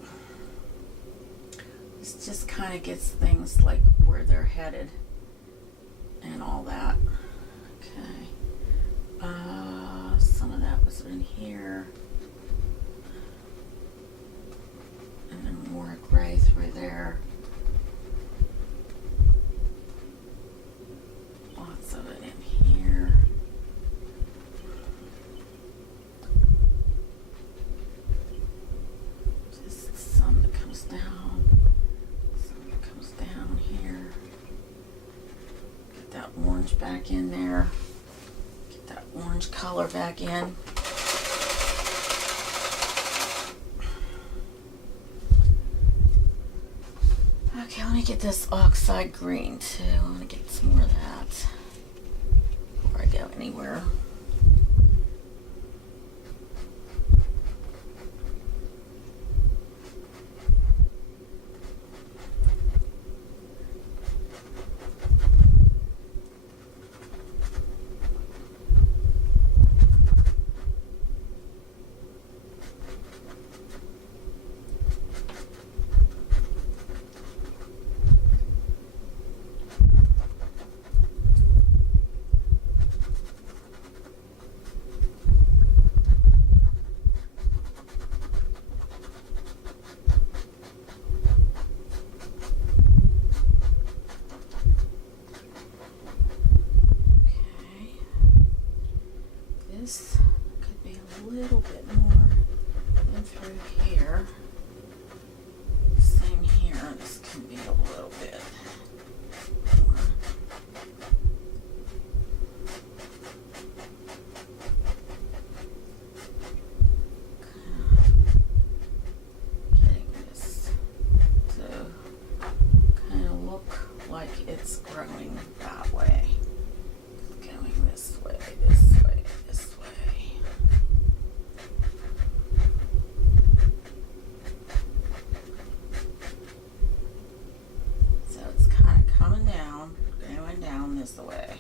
this just kind of gets things like where they're headed and all that. Okay. Some of that was in here. And then more gray through there. Lots of it in here. Just some that comes down. Some that comes down here. Get that orange back in there. Get that orange color back in. Okay, let me get this oxide green too. I want to get some more of that before I go anywhere. This could be a little bit more in through here. Same here. This can be a little bit more. Getting this to kind of look like it's growing that way. Going this way, this way. So it's kind of coming down, going down this way.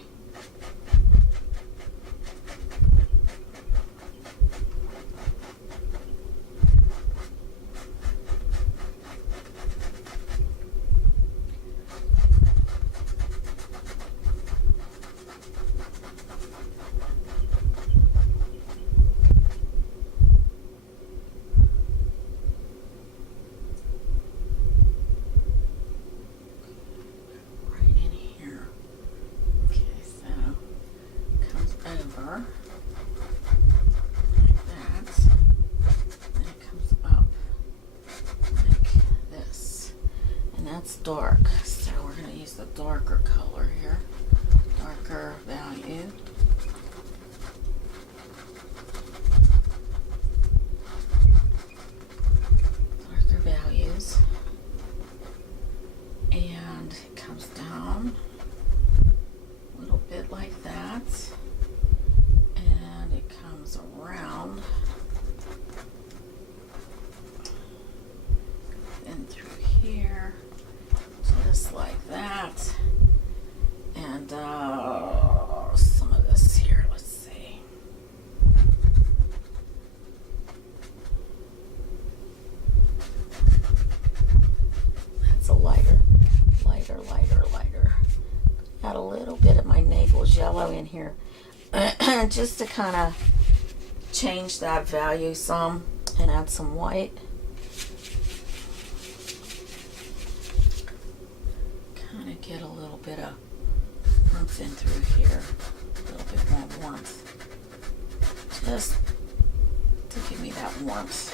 Dark, so we're going to use the darker color here, darker value. Darker values, and it comes down a little bit like that, and it comes around and through here. Just like that, and some of this here. Let's see. That's a lighter. Add a little bit of my Naples yellow in here, just to kind of change that value some, and add some white. Get a little bit of warmth in through here, a little bit more warmth, just to give me that warmth.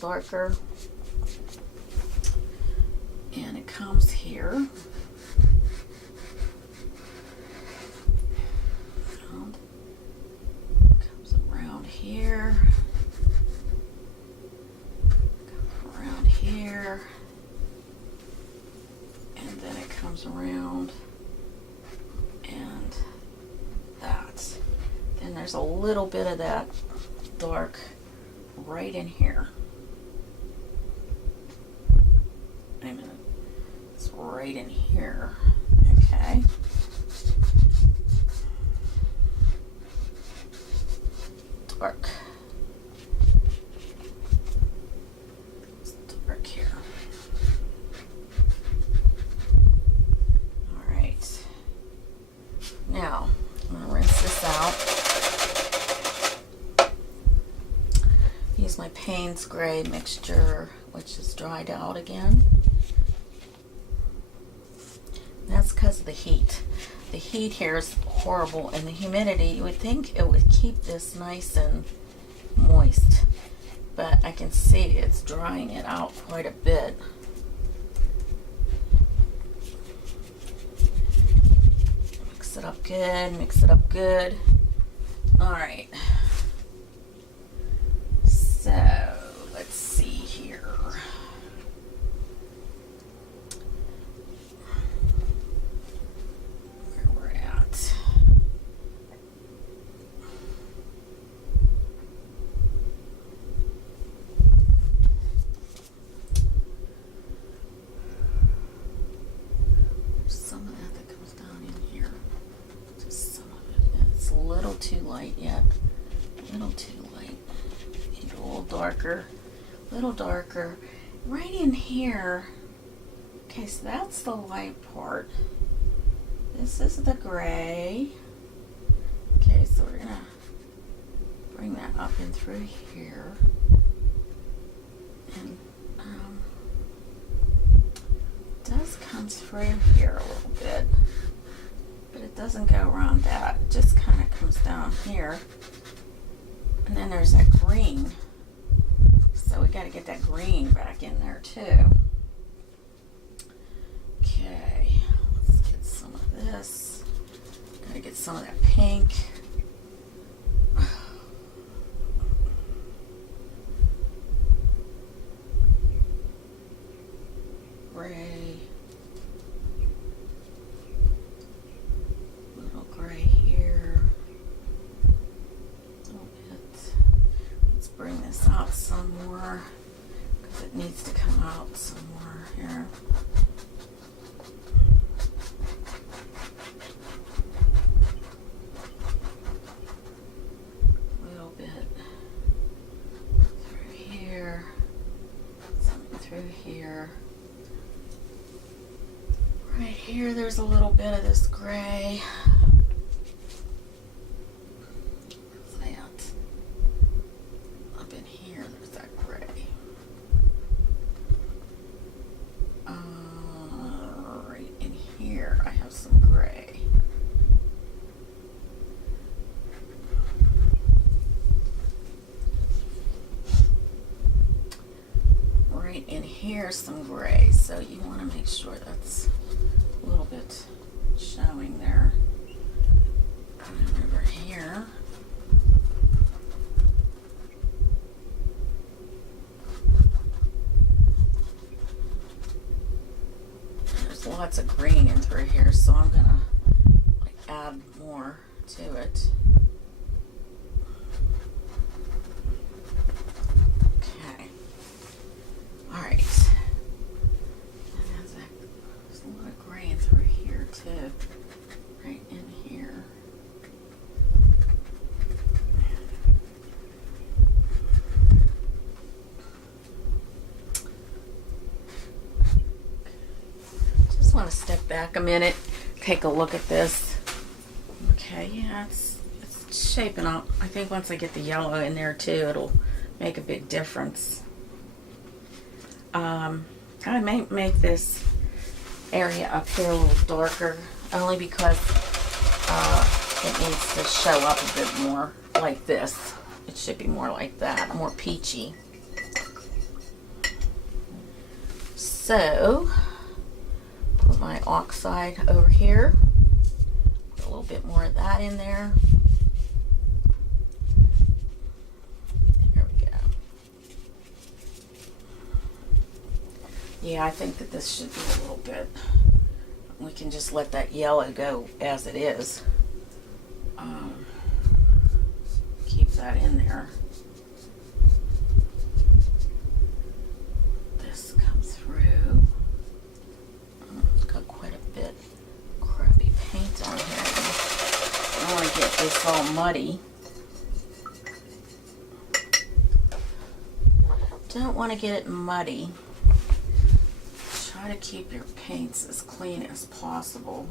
darker. And it comes here. Comes around here. Comes around here. And then it comes around and that. Then there's a little bit of that dark right in here. Wait a minute. It's right in here. Okay. Dark. It's dark here. All right. Now, I'm going to rinse this out. Use my Payne's Gray mixture, which is dried out again. That's because of the heat. The heat here is horrible, and the humidity, you would think it would keep this nice and moist, but I can see it's drying it out quite a bit. Mix it up good, mix it up good. All right. So, let's see here. Too light yet. A little too light. Need a little darker. A little darker. Right in here. Okay, so that's the light part. This is the gray. Okay, so we're gonna bring that up and through here. And it does come through here a little bit. But it doesn't go around that. It just kind of comes down here. And then there's that green. So we got to get that green back in there too. Okay, let's get some of this. Got to get some of that pink. Gray. Out some more because it needs to come out some more here. A little bit through here, something through here. Right here, there's a little bit of this gray. Here's some gray, so you want to make sure that's a little bit showing there. And over here, there's lots of green in through here, so I'm gonna like add more to it. Right in here. Just want to step back a minute, take a look at this. Okay, yeah, it's shaping up. I think once I get the yellow in there too, it'll make a big difference. I may make this area up here a little darker, only because it needs to show up a bit more like this. It should be more like that, more peachy. So, put my oxide over here. Put a little bit more of that in there. There we go. Yeah, I think that this should be a little bit. We can just let that yellow go as it is. Keep that in there. This comes through. It's got quite a bit of crappy paint on here. I don't want to get this all muddy. Don't want to get it muddy. Try to keep your paints as clean as possible.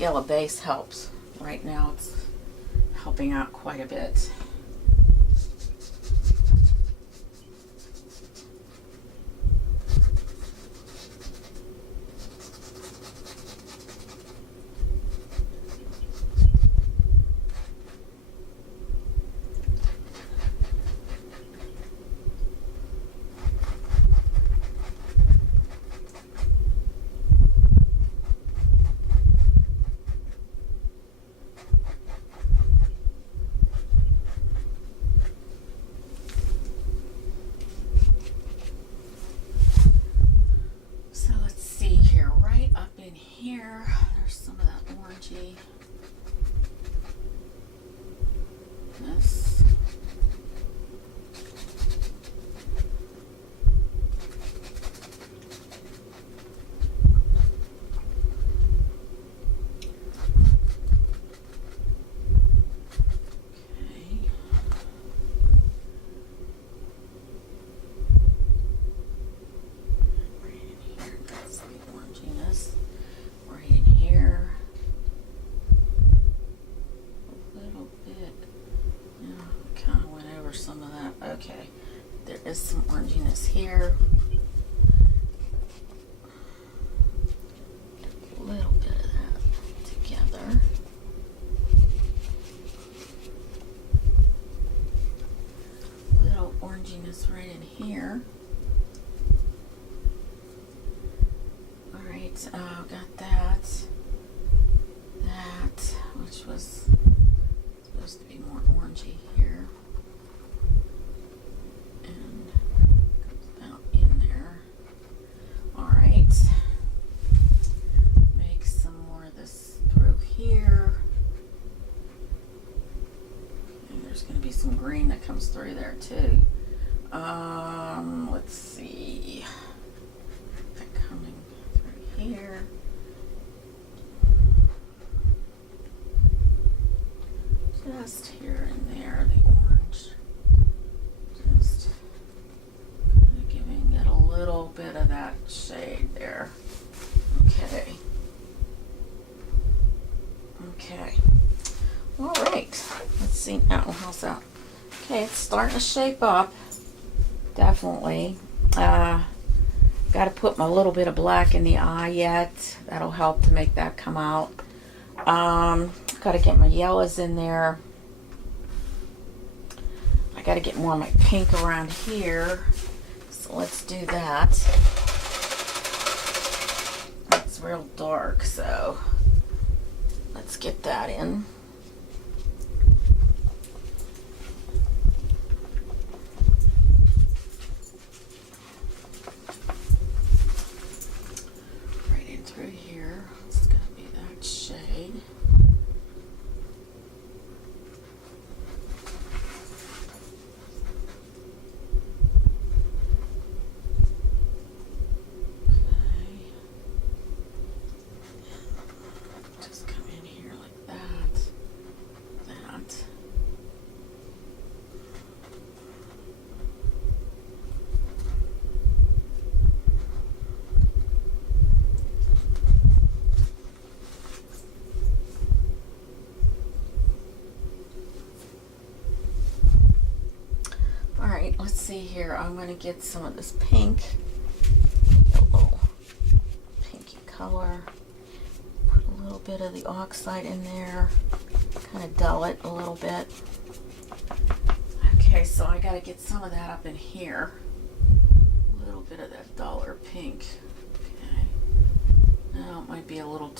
Yellow base helps. Right now it's helping out quite a bit. Okay, there is some oranginess here. A little bit of that together. A little oranginess right in here. All right, got that, which was supposed to be more orangey here. Some green that comes through there too. Let's see. That coming through here. Just here and there, the orange. Just kind of giving it a little bit of that shade there. Okay. Okay. All right. Let's see now. How's that? Okay, it's starting to shape up. Definitely. Got to put my little bit of black in the eye yet. That'll help to make that come out. Got to get my yellows in there. I got to get more of my pink around here. So let's do that. It's real dark, so let's get that in. see here, I'm going to get some of this pink, a little pinky color, put a little bit of the oxide in there, kind of dull it a little bit. Okay, so I got to get some of that up in here, a little bit of that duller pink. Okay, now it might be a little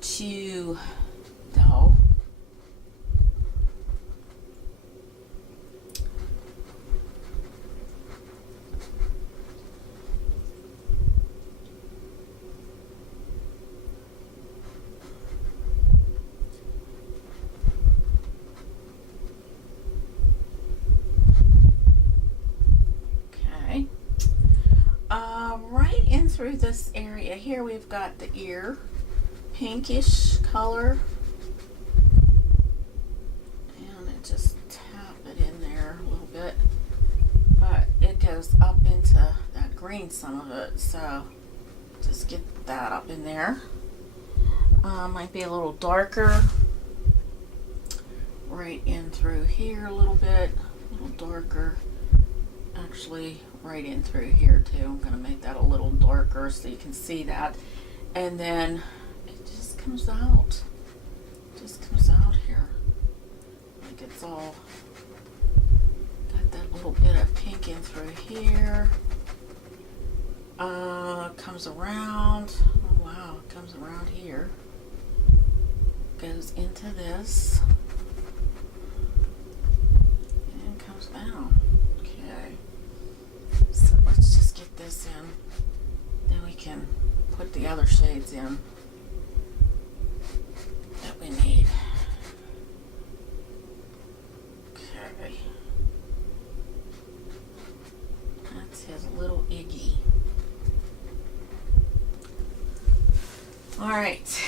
too dull. Right in through this area here, we've got the ear, pinkish color, and it just tap it in there a little bit, but it goes up into that green, some of it, so just get that up in there. Might be a little darker right in through here a little bit, a little darker, actually right in through here too. I'm going to make that a little darker so you can see that, and then it just comes out, here like it's all got that little bit of pink in through here. Comes around, oh wow, it comes around here, goes into this and comes down. Okay, so let's just get this in, then we can put the other shades in that we need. Okay, that's his little Iggy. All right.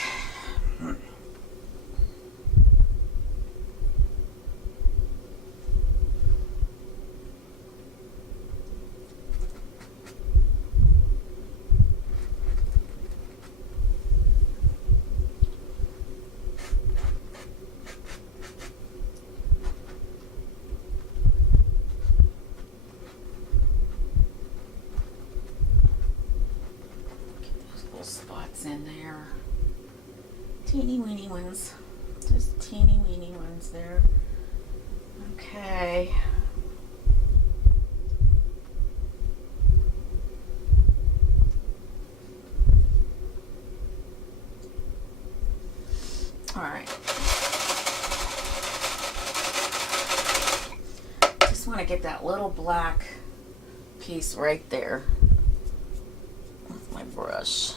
In there, teeny weeny ones, just teeny weeny ones there. Okay, all right, just want to get that little black piece right there with my brush.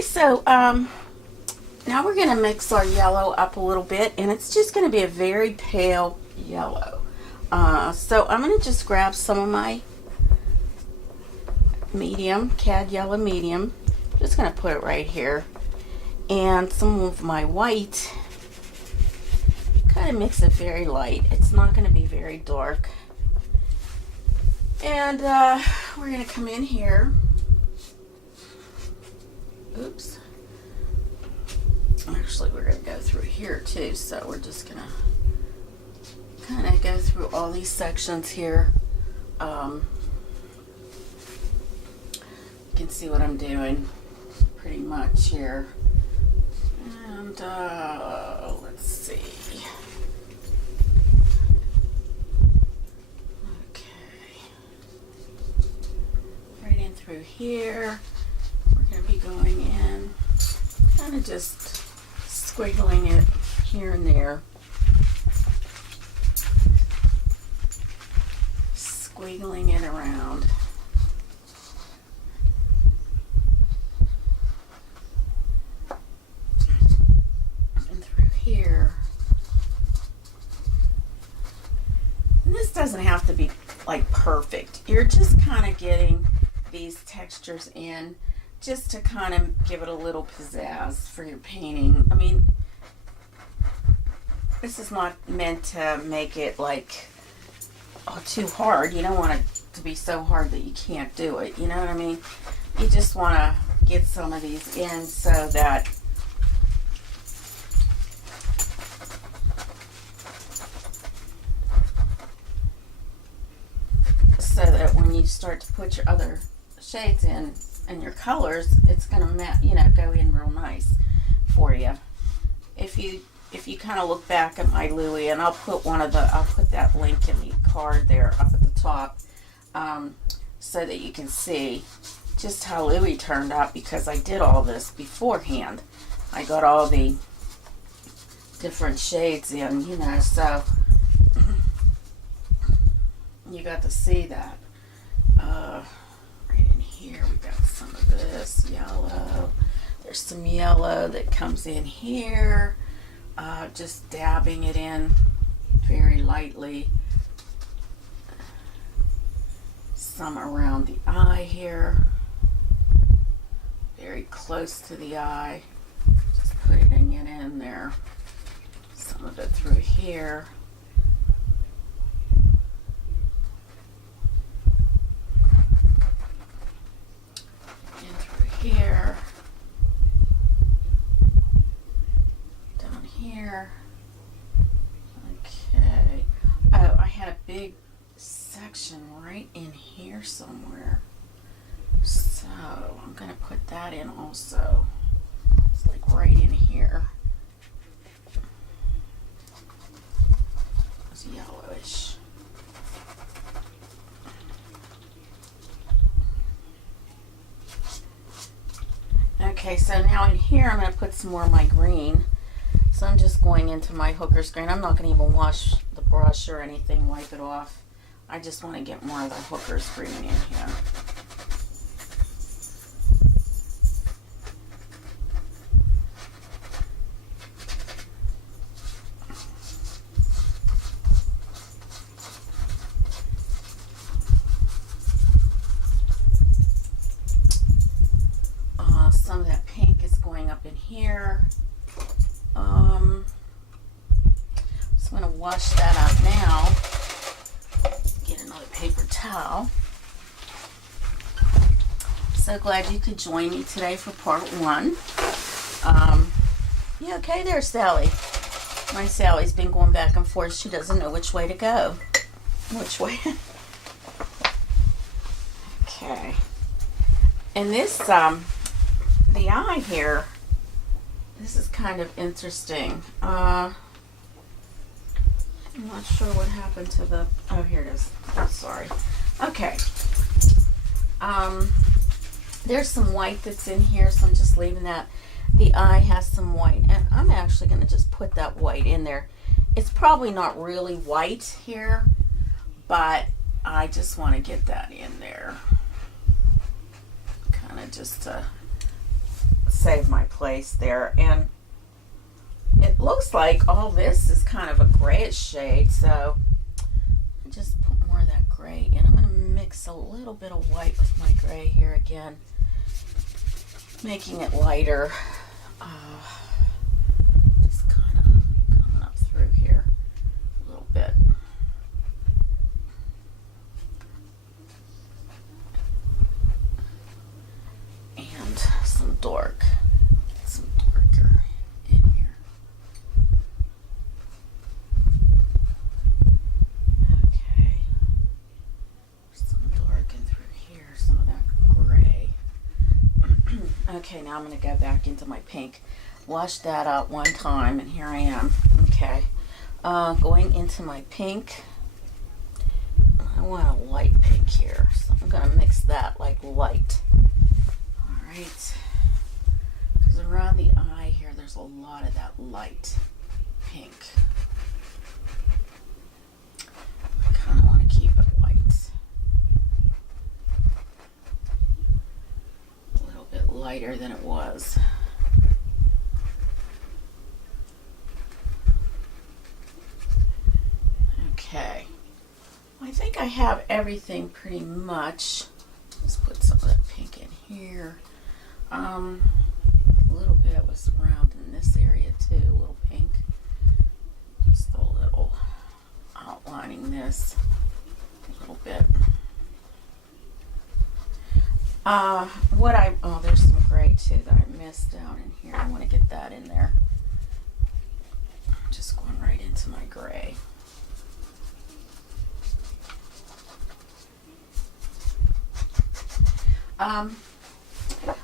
So now we're going to mix our yellow up a little bit, and it's just going to be a very pale yellow. So I'm going to just grab some of my medium, cad yellow medium, just going to put it right here, and some of my white, kind of mix it very light. It's not going to be very dark. And we're going to come in here. Oops. Actually, we're going to go through here too, so we're just going to kind of go through all these sections here. You can see what I'm doing pretty much here. And let's see. Okay. Right in through here. We're going to be going in, kind of just squiggling it here and there. Squiggling it around. doesn't have to be like perfect. You're just kind of getting these textures in just to kind of give it a little pizzazz for your painting. I mean, this is not meant to make it like too hard. You don't want it to be so hard that you can't do it. You know what I mean? You just want to get some of these in so that when you start to put your other shades in and your colors, it's gonna go in real nice for you. If you kind of look back at my Louis, and I'll put that link in the card there up at the top, so that you can see just how Louis turned out, because I did all this beforehand. I got all the different shades in, so you got to see that. Right in here we got some of this yellow. There's some yellow that comes in here. Just dabbing it in very lightly. Some around the eye here. Very close to the eye. Just putting it in there. Some of it through here. Here, down here. Okay. Oh, I had a big section right in here somewhere, so I'm gonna put that in also. It's like right in here. It's yellowish. Okay, so now in here I'm going to put some more of my green. So I'm just going into my Hooker's green. I'm not going to even wash the brush or anything, wipe it off. I just want to get more of the Hooker's green in here. Some of that pink is going up in here. Just going to wash that out now. Get another paper towel. So glad you could join me today for part 1. Yeah, okay there, Sally. My Sally's been going back and forth. She doesn't know which way to go. Which way? Okay. And this, the eye here, this is kind of interesting. I'm not sure what happened to the, oh, here it is. Oh, sorry. Okay. There's some white that's in here, so I'm just leaving that. The eye has some white, and I'm actually going to just put that white in there. It's probably not really white here, but I just want to get that in there. Kind of just to save my place there. And it looks like all this is kind of a grayish shade, so I just put more of that gray in. I'm going to mix a little bit of white with my gray here again, making it lighter. Just kind of coming up through here a little bit. And some darker in here. Okay. Some dark in through here, some of that gray. Okay, now I'm going to go back into my pink. Wash that out one time, and here I am. Okay. Going into my pink. I want a light pink here, so I'm going to mix that like light. Alright. Because around the eye here, there's a lot of that light pink. I kind of want to keep it white. A little bit lighter than it was. Okay. think I have everything pretty much. Let's put some of that pink in here. A little bit was around in this area too, a little pink. Just a little outlining this a little bit. There's some gray too that I missed down in here. I want to get that in there. Just going right into my gray. I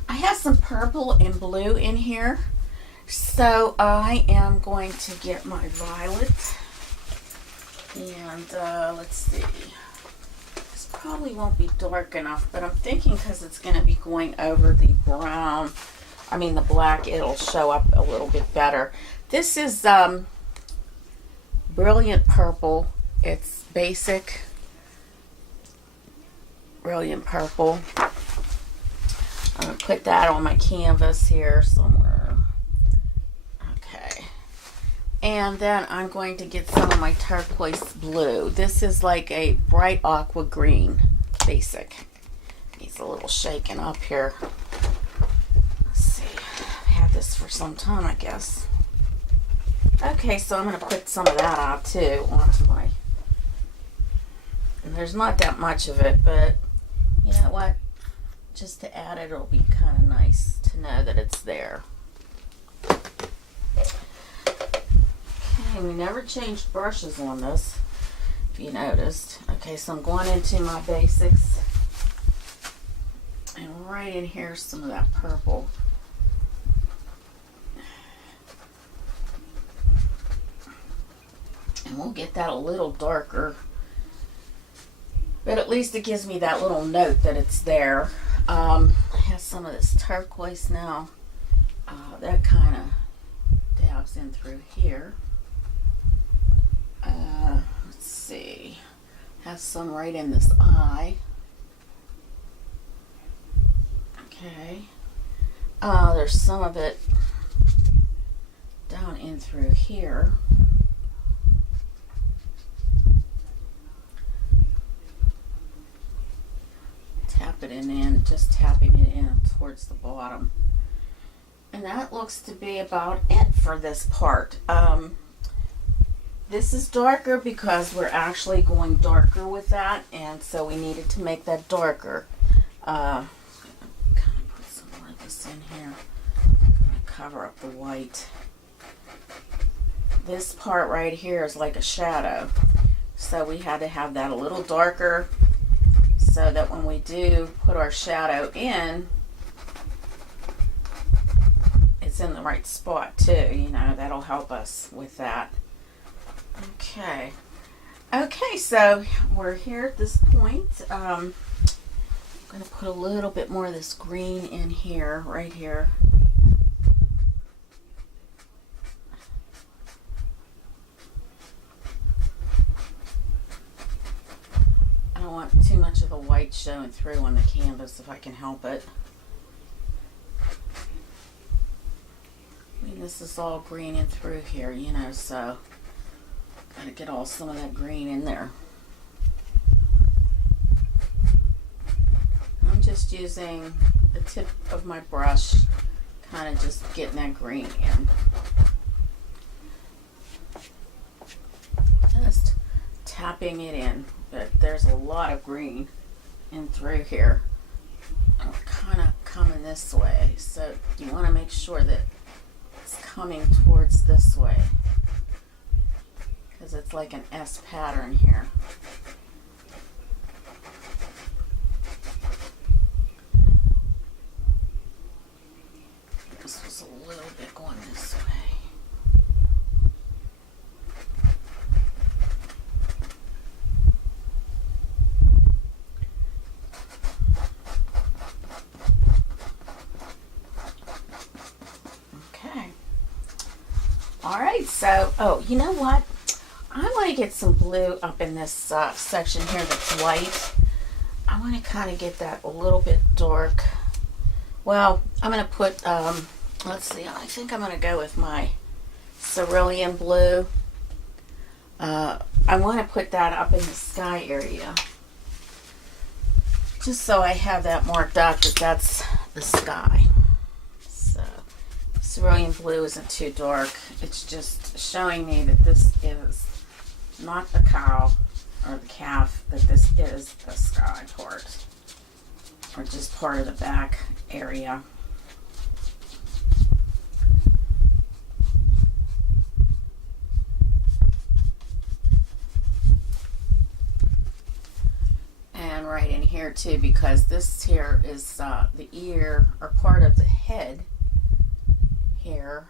have some purple and blue in here, so I am going to get my violet, and let's see, this probably won't be dark enough, but I'm thinking because it's going to be going over the brown, the black, it'll show up a little bit better. This is Brilliant Purple. It's basic Brilliant Purple. I'm going to put that on my canvas here somewhere. Okay. And then I'm going to get some of my turquoise blue. This is like a bright aqua green, basic. Needs a little shaken up here. Let's see. I've had this for some time, I guess. Okay, so I'm going to put some of that out too onto my... And there's not that much of it, but you know what? Just to add it, it'll be kind of nice to know that it's there. Okay, we never changed brushes on this, if you noticed. Okay, so I'm going into my basics. And right in here, some of that purple. And we'll get that a little darker. But at least it gives me that little note that it's there. I have some of this turquoise now. That kind of dabs in through here. Let's see. Have some right in this eye. Okay. There's some of it down in through here. Tap it in, just tapping it in towards the bottom. And that looks to be about it for this part. This is darker because we're actually going darker with that, and so we needed to make that darker. Kind of put some more of this in here. Cover up the white. This part right here is like a shadow, so we had to have that a little darker, so that when we do put our shadow in, it's in the right spot too, that'll help us with that. Okay. Okay, so we're here at this point. I'm going to put a little bit more of this green in here, right here. I don't want too much of the white showing through on the canvas if I can help it. This is all green in through here, so gotta get some of that green in there. I'm just using the tip of my brush, kind of just getting that green in. Just tapping it in, but there's a lot of green in through here. I'm kind of coming this way, so you want to make sure that it's coming towards this way, because it's like an S pattern here. This was a little bit going this way. Alright, so, you know what? I want to get some blue up in this section here that's white. I want to kind of get that a little bit dark. Well, I'm going to put, let's see, I think I'm going to go with my cerulean blue. I I want to put that up in the sky area. Just so I have that marked out that that's the sky. So cerulean blue isn't too dark. It's just showing me that this is not the cow or the calf, that this is the sky part. Or just part of the back area. And right in here too, because this here is the ear, or part of the head here.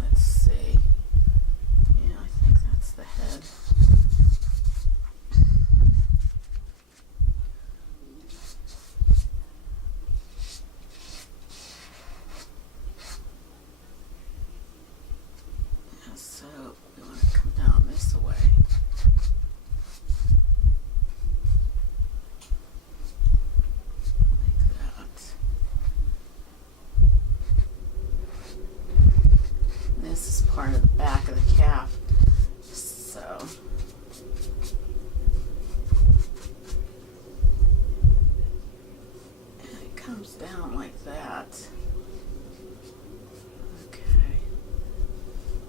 Let's see. Yeah, I think that's the head. So we want to come down this way. This is part of the back of the calf, so and it comes down like that. Okay,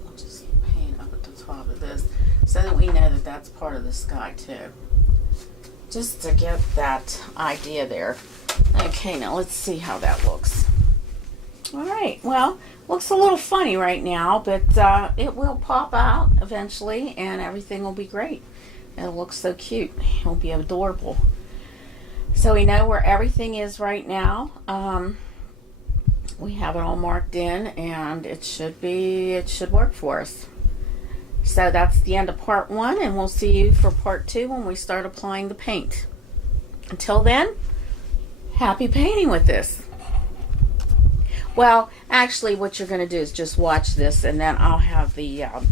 I'll just paint up at the top of this so that we know that that's part of the sky too, just to get that idea there. Okay, now let's see how that looks. All right, well, looks a little funny right now, but it will pop out eventually and everything will be great. It'll look so cute. It'll be adorable. So we know where everything is right now. We have it all marked in and it should work for us. So that's the end of part 1, and we'll see you for part 2 when we start applying the paint. Until then, happy painting with this. Well, actually, what you're going to do is just watch this, and then I'll have the, I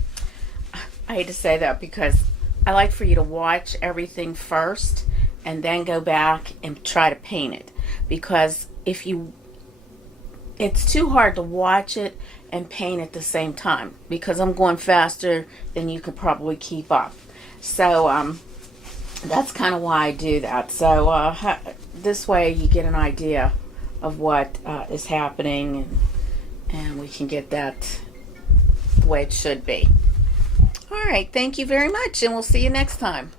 hate to say that because I like for you to watch everything first and then go back and try to paint it. Because it's too hard to watch it and paint at the same time, because I'm going faster than you could probably keep up. So, that's kind of why I do that. So, this way you get an idea of what is happening, and we can get that the way it should be. All right, thank you very much, and we'll see you next time.